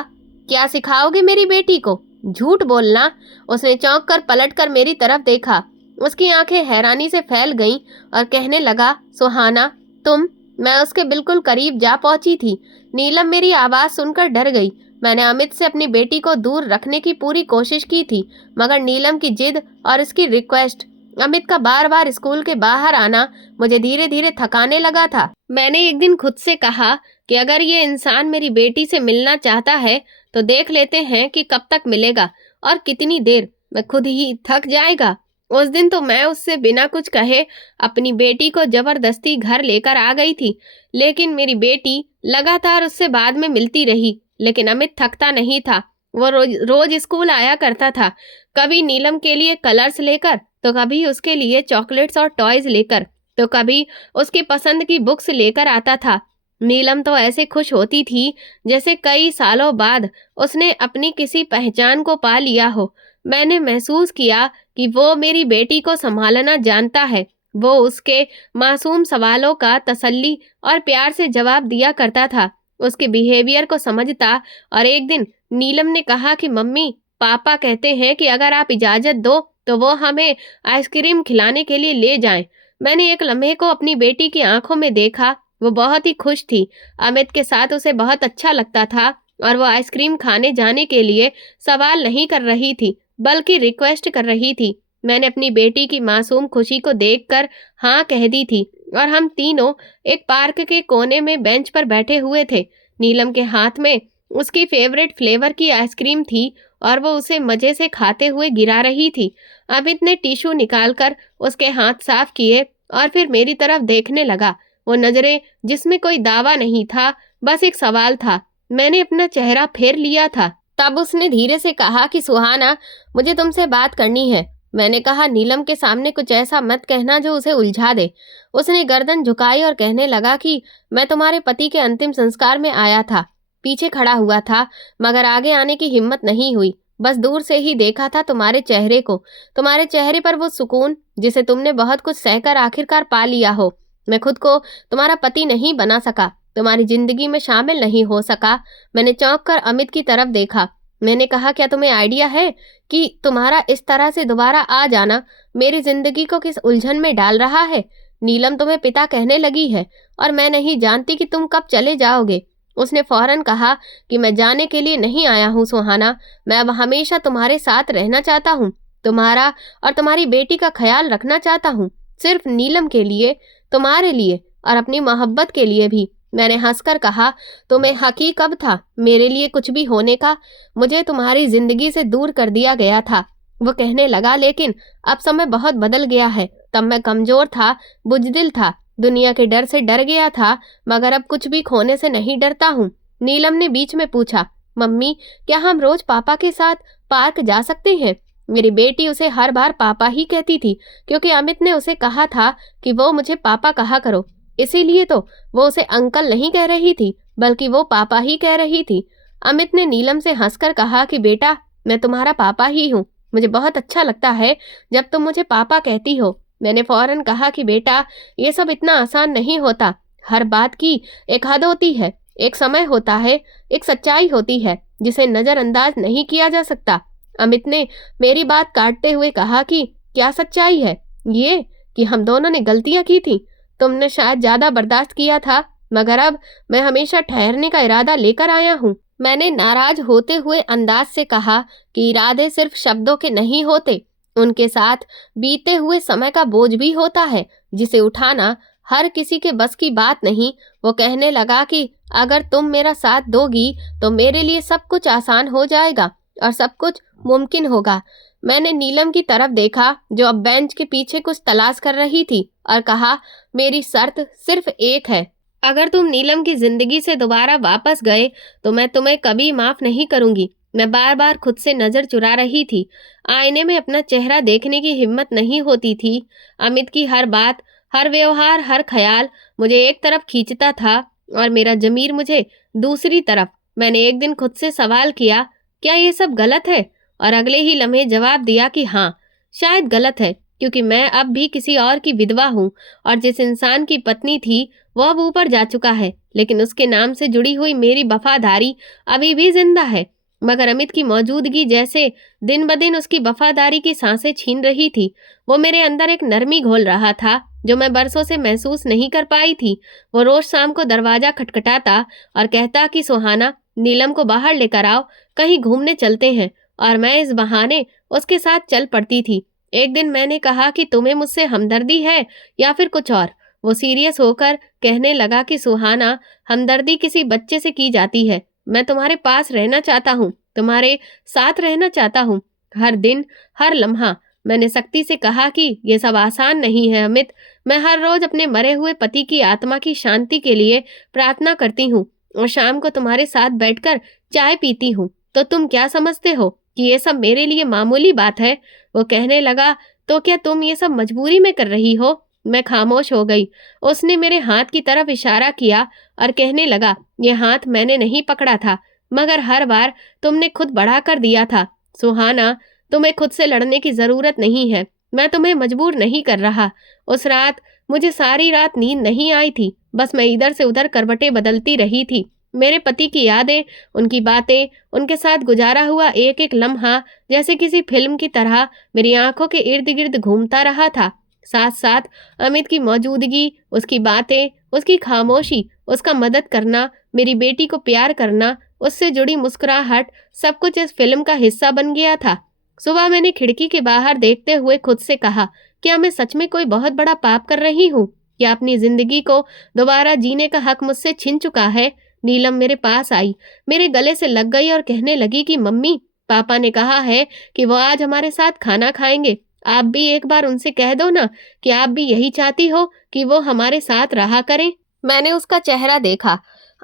क्या सिखाओगे मेरी बेटी को? झूठ बोलना। उसने चौंक कर पलट कर मेरी तरफ देखा। उसकी आंखें हैरानी से फैल गईं और कहने लगा, सुहाना तुम? मैं उसके बिल्कुल करीब जा पहुंची थी। नीलम मेरी आवाज सुनकर डर गई। मैंने अमित से अपनी बेटी को दूर रखने की पूरी कोशिश की थी, मगर नीलम की जिद और उसकी रिक्वेस्ट, अमित का बार बार स्कूल के बाहर आना मुझे धीरे धीरे थकाने लगा था। मैंने एक दिन खुद से कहा कि अगर ये इंसान मेरी बेटी से मिलना चाहता है तो देख लेते हैं कि कब तक मिलेगा और कितनी देर। मैं खुद ही थक जाएगा। उस दिन तो मैं उससे बिना कुछ कहे अपनी बेटी को जबरदस्ती घर लेकर आ गई थी, लेकिन मेरी बेटी लगातार उससे बाद में मिलती रही। लेकिन अमित थकता नहीं था। वो रोज स्कूल आया करता था, कभी नीलम के लिए कलर्स लेकर, तो कभी उसके लिए चॉकलेट्स और टॉयज लेकर, तो कभी उसकी पसंद की बुक्स लेकर आता था। नीलम तो ऐसे खुश होती थी जैसे कई सालों बाद उसने अपनी किसी पहचान को पा लिया हो। मैंने महसूस किया कि वो मेरी बेटी को संभालना जानता है। वो उसके मासूम सवालों का तसल्ली और प्यार से जवाब दिया करता था, उसके बिहेवियर को समझता। और एक दिन नीलम ने कहा कि मम्मी, पापा कहते हैं कि अगर आप इजाजत दो तो वो हमें आइसक्रीम खिलाने के लिए ले जाएं। मैंने एक लम्हे को अपनी बेटी की आंखों में देखा। वो बहुत ही खुश थी। अमित के साथ उसे बहुत अच्छा लगता था और वो आइसक्रीम खाने जाने के लिए सवाल नहीं कर रही थी, बल्कि रिक्वेस्ट कर रही थी। मैंने अपनी बेटी की मासूम खुशी को देखकर हाँ कह दी थी और हम तीनों एक पार्क के कोने में बेंच पर बैठे हुए थे। नीलम के हाथ में उसकी फेवरेट फ्लेवर की आइसक्रीम थी और वो उसे मजे से खाते हुए गिरा रही थी। अमित ने टिश्यू निकालकर उसके हाथ साफ किए और फिर मेरी तरफ देखने लगा। वो नजरें जिसमें कोई दावा नहीं था, बस एक सवाल था। मैंने अपना चेहरा फेर लिया था। तब उसने धीरे से कहा कि सुहाना, मुझे तुमसे बात करनी है। मैंने कहा, नीलम के सामने कुछ ऐसा मत कहना जो उसे उलझा दे। उसने गर्दन झुकाई और कहने लगा कि मैं तुम्हारे पति के अंतिम संस्कार में आया था, पीछे खड़ा हुआ था, मगर आगे आने की हिम्मत नहीं हुई। बस दूर से ही देखा था तुम्हारे चेहरे को, तुम्हारे चेहरे पर वो सुकून जिसे तुमने बहुत कुछ सहकर आखिरकार पा लिया हो। मैं खुद को तुम्हारा पति नहीं बना सका, तुम्हारी जिंदगी में शामिल नहीं हो सका। मैंने चौंक कर अमित की तरफ देखा। मैंने कहा, क्या तुम्हें आइडिया है कि तुम्हारा इस तरह से दोबारा आ जाना मेरी जिंदगी को किस उलझन में डाल रहा है? नीलम तुम्हें पिता कहने लगी है और मैं नहीं जानती कि तुम कब चले जाओगे। उसने फौरन कहा कि मैं जाने के लिए नहीं आया हूँ सुहाना, मैं अब हमेशा तुम्हारे साथ रहना चाहता हूँ, तुम्हारा और तुम्हारी बेटी का ख्याल रखना चाहता हूँ, सिर्फ नीलम के लिए, तुम्हारे लिए और अपनी मोहब्बत के लिए भी। मैंने हंसकर कहा, तुम्हें हक ही कब था मेरे लिए कुछ भी होने का? मुझे तुम्हारी जिंदगी से दूर कर दिया गया था। वो कहने लगा, लेकिन अब समय बहुत बदल गया है। तब मैं कमजोर था, बुजदिल था, दुनिया के डर से डर गया था, मगर अब कुछ भी खोने से नहीं डरता हूँ। नीलम ने बीच में पूछा, मम्मी, क्या हम रोज पापा के साथ पार्क जा सकते हैं? मेरी बेटी उसे हर बार पापा ही कहती थी, क्योंकि अमित ने उसे कहा था कि वो मुझे पापा कहा करो। इसीलिए तो वो उसे अंकल नहीं कह रही थी, बल्कि वो पापा ही कह रही थी। अमित ने नीलम से हंसकर कहा कि बेटा, मैं तुम्हारा पापा ही हूँ। मुझे बहुत अच्छा लगता है जब तुम मुझे पापा कहती हो। मैंने फौरन कहा कि बेटा, ये सब इतना आसान नहीं होता। हर बात की एक हद होती है, एक समय होता है, एक सच्चाई होती है जिसे नजरअंदाज नहीं किया जा सकता। अमित ने मेरी बात काटते हुए कहा कि क्या सच्चाई है? ये कि हम दोनों ने गलतियां की थी। तुमने शायद ज्यादा बर्दाश्त किया था, मगर अब मैं हमेशा ठहरने का इरादा लेकर आया हूँ। मैंने नाराज होते हुए अंदाज से कहा कि इरादे सिर्फ शब्दों के नहीं होते, उनके साथ बीते हुए समय का बोझ भी होता है, जिसे उठाना हर किसी के बस की बात नहीं। वो कहने लगा कि अगर तुम मेरा साथ दोगी तो मेरे लिए सब कुछ आसान हो जाएगा और सब कुछ मुमकिन होगा। मैंने नीलम की तरफ देखा, जो अब बेंच के पीछे कुछ तलाश कर रही थी, और कहा, मेरी शर्त सिर्फ एक है। अगर तुम नीलम की जिंदगी से दोबारा वापस गए तो मैं तुम्हें कभी माफ नहीं करूंगी। मैं बार बार खुद से नजर चुरा रही थी। आईने में अपना चेहरा देखने की हिम्मत नहीं होती थी। अमित की हर बात, हर व्यवहार, हर ख्याल मुझे एक तरफ खींचता था और मेरा जमीर मुझे दूसरी तरफ। मैंने एक दिन खुद से सवाल किया, क्या ये सब गलत है? और अगले ही लम्हे जवाब दिया कि हाँ, शायद गलत है, क्योंकि मैं अब भी किसी और की विधवा हूँ और जिस इंसान की पत्नी थी वो अब ऊपर जा चुका है, लेकिन उसके नाम से जुड़ी हुई मेरी वफादारी अभी भी जिंदा है। मगर अमित की मौजूदगी जैसे दिन ब दिन उसकी वफादारी की सांसें छीन रही थी। वो मेरे अंदर एक नरमी घोल रहा था जो मैं बरसों से महसूस नहीं कर पाई थी। वो रोज शाम को दरवाजा खटखटाता और कहता कि सुहाना, नीलम को बाहर लेकर आओ, कहीं घूमने चलते हैं, और मैं इस बहाने उसके साथ चल पड़ती थी। एक दिन मैंने कहा कि तुम्हें मुझसे हमदर्दी है या फिर कुछ और। वो सीरियस होकर कहने लगा कि सुहाना, हमदर्दी किसी बच्चे से की जाती है। मैं तुम्हारे पास रहना चाहता हूँ, तुम्हारे साथ रहना चाहता हूँ, हर दिन, हर लम्हा। मैंने सख्ती से कहा कि ये सब आसान नहीं है अमित। मैं हर रोज अपने मरे हुए पति की आत्मा की शांति के लिए प्रार्थना करती हूँ और शाम को तुम्हारे साथ बैठकर चाय पीती हूँ। तो तुम क्या समझते हो कि ये सब मेरे लिए मामूली बात है? वो कहने लगा, तो क्या तुम ये सब मजबूरी में कर रही हो? मैं खामोश हो गई। उसने मेरे हाथ की तरफ इशारा किया और कहने लगा, ये हाथ मैंने नहीं पकड़ा था, मगर हर बार तुमने खुद बढ़ा कर दिया था। सुहाना, तुम्हें खुद से लड़ने की जरूरत नहीं है। मैं तुम्हें मजबूर नहीं कर रहा। उस रात मुझे सारी रात नींद नहीं आई थी। बस मैं इधर से उधर करवटें बदलती रही थी। मेरे पति की यादें, उनकी बातें, उनके साथ गुजारा हुआ एक एक लम्हा जैसे किसी फिल्म की तरह मेरी आंखों के इर्द गिर्द घूमता रहा था। साथ साथ अमित की मौजूदगी, उसकी बातें, उसकी खामोशी, उसका मदद करना, मेरी बेटी को प्यार करना, उससे जुड़ी मुस्कुराहट, सब कुछ इस फिल्म का हिस्सा बन गया था। सुबह मैंने खिड़की के बाहर देखते हुए खुद से कहा, क्या मैं सच में कोई बहुत बड़ा पाप कर रही हूँ? क्या अपनी जिंदगी को दोबारा जीने का हक मुझसे छिन चुका है? नीलम मेरे पास आई, मेरे गले से लग गई और कहने लगी कि मम्मी, पापा ने कहा है कि वो आज हमारे साथ खाना खाएंगे। आप भी एक बार उनसे कह दो ना कि आप भी यही चाहती हो कि वो हमारे साथ रहा करें। मैंने उसका चेहरा देखा।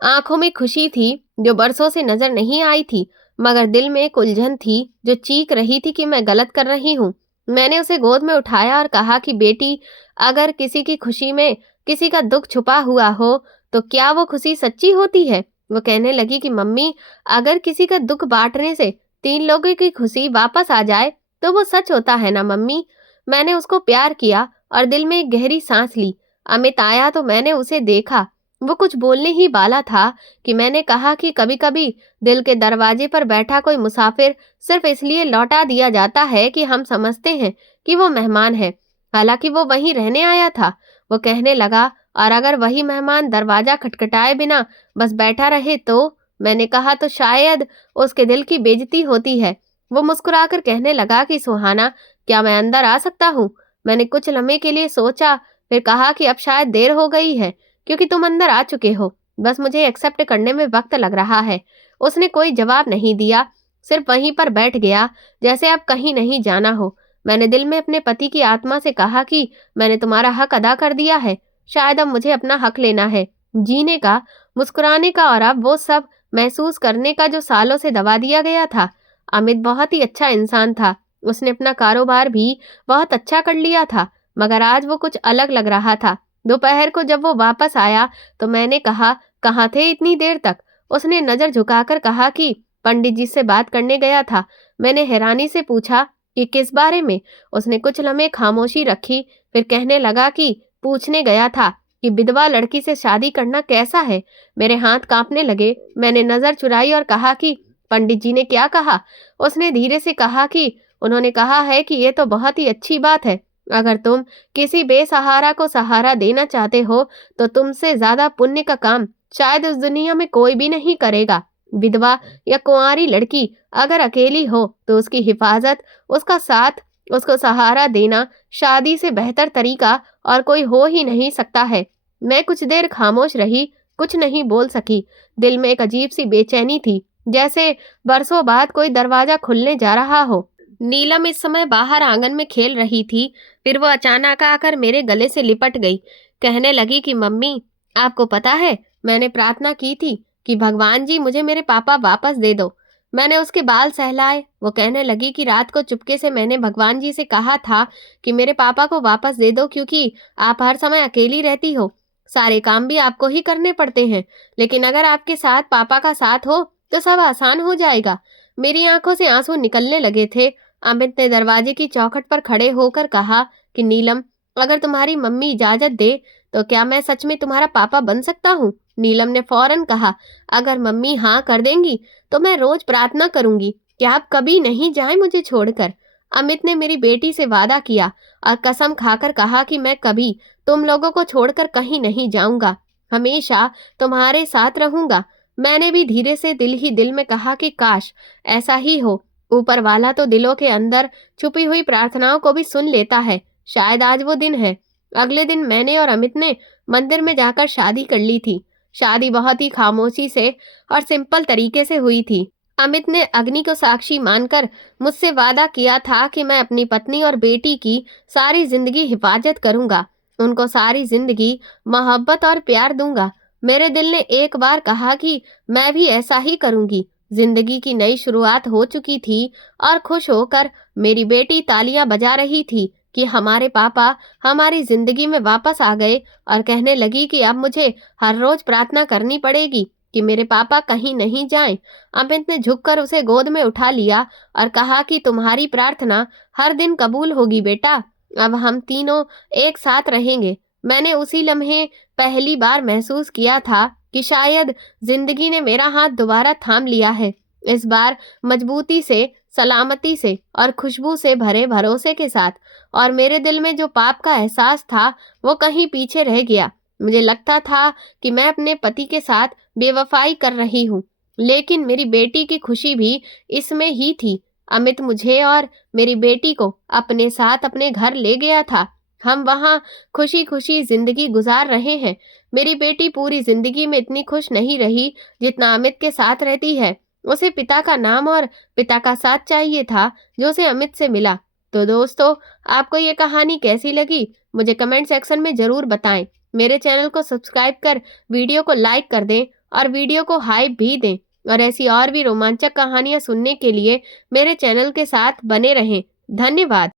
आंखों में खुशी थी जो बरसों से नजर नहीं आई थी, मगर दिल में एक उलझन थी जो चीख रही थी कि मैं गलत कर रही हूँ। मैंने उसे गोद में उठाया और कहा कि बेटी, अगर किसी की खुशी में किसी का दुख छुपा हुआ हो तो क्या वो खुशी सच्ची होती है? वो कहने लगी कि मम्मी, अगर किसी का दुख बांटने से 3 लोगों की खुशी वापस आ जाए तो वो सच होता है ना मम्मी। मैंने उसको प्यार किया और दिल में एक गहरी सांस ली। अमित आया तो मैंने उसे देखा। वो कुछ बोलने ही वाला था कि मैंने कहा कि कभी कभी दिल के दरवाजे पर बैठा कोई मुसाफिर सिर्फ इसलिए लौटा दिया जाता है कि हम समझते हैं कि वो मेहमान है, हालांकि वो वहीं रहने आया था। वो कहने लगा, और अगर वही मेहमान दरवाजा खटखटाए बिना बस बैठा रहे तो? मैंने कहा, तो शायद उसके दिल की बेइज्जती होती है। वो मुस्कुराकर कहने लगा कि सुहाना, क्या मैं अंदर आ सकता हूँ? मैंने कुछ लम्हे के लिए सोचा, फिर कहा कि अब शायद देर हो गई है, क्योंकि तुम अंदर आ चुके हो। बस मुझे एक्सेप्ट करने में वक्त लग रहा है। उसने कोई जवाब नहीं दिया, सिर्फ वहीं पर बैठ गया जैसे अब कहीं नहीं जाना हो। मैंने दिल में अपने पति की आत्मा से कहा कि मैंने तुम्हारा हक अदा कर दिया है, शायद अब मुझे अपना हक लेना है, जीने का, मुस्कुराने का, और अब वो सब महसूस करने का जो सालों से दबा दिया गया था। अमित बहुत ही अच्छा इंसान था, उसने अपना कारोबार भी बहुत अच्छा कर लिया था, मगर आज वो कुछ अलग लग रहा था। दोपहर को जब वो वापस आया तो मैंने कहा, कहाँ थे इतनी देर तक? उसने नजर झुकाकर कहा कि पंडित जी से बात करने गया था। मैंने हैरानी से पूछा कि किस बारे में? उसने कुछ लम्हे खामोशी रखी, फिर कहने लगा कि पूछने गया था कि विधवा लड़की से शादी करना कैसा है। मेरे हाथ कांपने लगे। मैंने नजर चुराई और कहा कि पंडित जी ने क्या कहा? उसने धीरे से कहा कि उन्होंने कहा है कि ये तो बहुत ही अच्छी बात है। अगर तुम किसी बेसहारा को सहारा देना चाहते हो तो तुमसे ज्यादा पुण्य का काम शायद इस दुनिया में कोई भी नहीं करेगा। विधवा या कुंवारी लड़की अगर अकेली हो तो उसकी हिफाजत, उसका साथ, उसको सहारा देना शादी से बेहतर तरीका और कोई हो ही नहीं सकता है। मैं कुछ देर खामोश रही, कुछ नहीं बोल सकी। दिल में एक अजीब सी बेचैनी थी, जैसे बरसों बाद कोई दरवाजा खुलने जा रहा हो। नीलम इस समय बाहर आंगन में खेल रही थी। फिर वो अचानक आकर मेरे गले से लिपट गई। कहने लगी कि मम्मी, आपको पता है, मैंने प्रार्थना की थी कि भगवान जी मुझे मेरे पापा वापस दे दो। मैंने उसके बाल सहलाए। वो कहने लगी कि रात को चुपके से मैंने भगवान जी से कहा था कि मेरे पापा को वापस दे दो, क्योंकि आप हर समय अकेली रहती हो, सारे काम भी आपको ही करने पड़ते हैं। लेकिन अगर आपके साथ पापा का साथ हो तो सब आसान हो जाएगा। मेरी आंखों से आंसू निकलने लगे थे। अमित ने दरवाजे की चौखट पर खड़े होकर कहा कि नीलम, अगर तुम्हारी मम्मी इजाजत दे तो क्या मैं सच में तुम्हारा पापा बन सकता हूँ? नीलम ने फौरन कहा, अगर मम्मी हाँ कर देंगी तो मैं रोज प्रार्थना करूंगी कि आप कभी नहीं जाएं मुझे छोड़कर। अमित ने मेरी बेटी से वादा किया और कसम खाकर कहा कि मैं कभी तुम लोगों को छोड़कर कहीं नहीं जाऊंगा, हमेशा तुम्हारे साथ रहूंगा। मैंने भी धीरे से दिल ही दिल में कहा कि काश ऐसा ही हो। ऊपर वाला तो दिलों के अंदर छुपी हुई प्रार्थनाओं को भी सुन लेता है। शायद आज वो दिन है। अगले दिन मैंने और अमित ने मंदिर में जाकर शादी कर ली थी। शादी बहुत ही खामोशी से और सिंपल तरीके से हुई थी। अमित ने अग्नि को साक्षी मानकर मुझसे वादा किया था कि मैं अपनी पत्नी और बेटी की सारी जिंदगी हिफाजत करूंगा, उनको सारी जिंदगी मोहब्बत और प्यार दूंगा। मेरे दिल ने एक बार कहा कि मैं भी ऐसा ही करूंगी। जिंदगी की नई शुरुआत हो चुकी थी और खुश होकर मेरी बेटी तालियां बजा रही थी कि हमारे पापा हमारी जिंदगी में वापस आ गए, और कहने लगी कि अब मुझे हर रोज प्रार्थना करनी पड़ेगी कि मेरे पापा कहीं नहीं जाएं। अमित ने झुककर उसे गोद में उठा लिया और कहा कि तुम्हारी प्रार्थना हर दिन कबूल होगी बेटा, अब हम तीनों एक साथ रहेंगे। मैंने उसी लम्हे पहली बार महसूस किया था कि शायद जिंदगी ने मेरा हाथ दोबारा थाम लिया है, इस बार मजबूती से, सलामती से और खुशबू से भरे भरोसे के साथ। और मेरे दिल में जो पाप का एहसास था वो कहीं पीछे रह गया। मुझे लगता था कि मैं अपने पति के साथ बेवफाई कर रही हूँ, लेकिन मेरी बेटी की खुशी भी इसमें ही थी। अमित मुझे और मेरी बेटी को अपने साथ अपने घर ले गया था। हम वहाँ खुशी खुशी जिंदगी गुजार रहे हैं। मेरी बेटी पूरी जिंदगी में इतनी खुश नहीं रही जितना अमित के साथ रहती है। उसे पिता का नाम और पिता का साथ चाहिए था जो उसे अमित से मिला। तो दोस्तों, आपको ये कहानी कैसी लगी मुझे कमेंट सेक्शन में ज़रूर बताएं। मेरे चैनल को सब्सक्राइब कर वीडियो को लाइक कर दें और वीडियो को हाइप भी दें। और ऐसी और भी रोमांचक कहानियाँ सुनने के लिए मेरे चैनल के साथ बने रहें। धन्यवाद।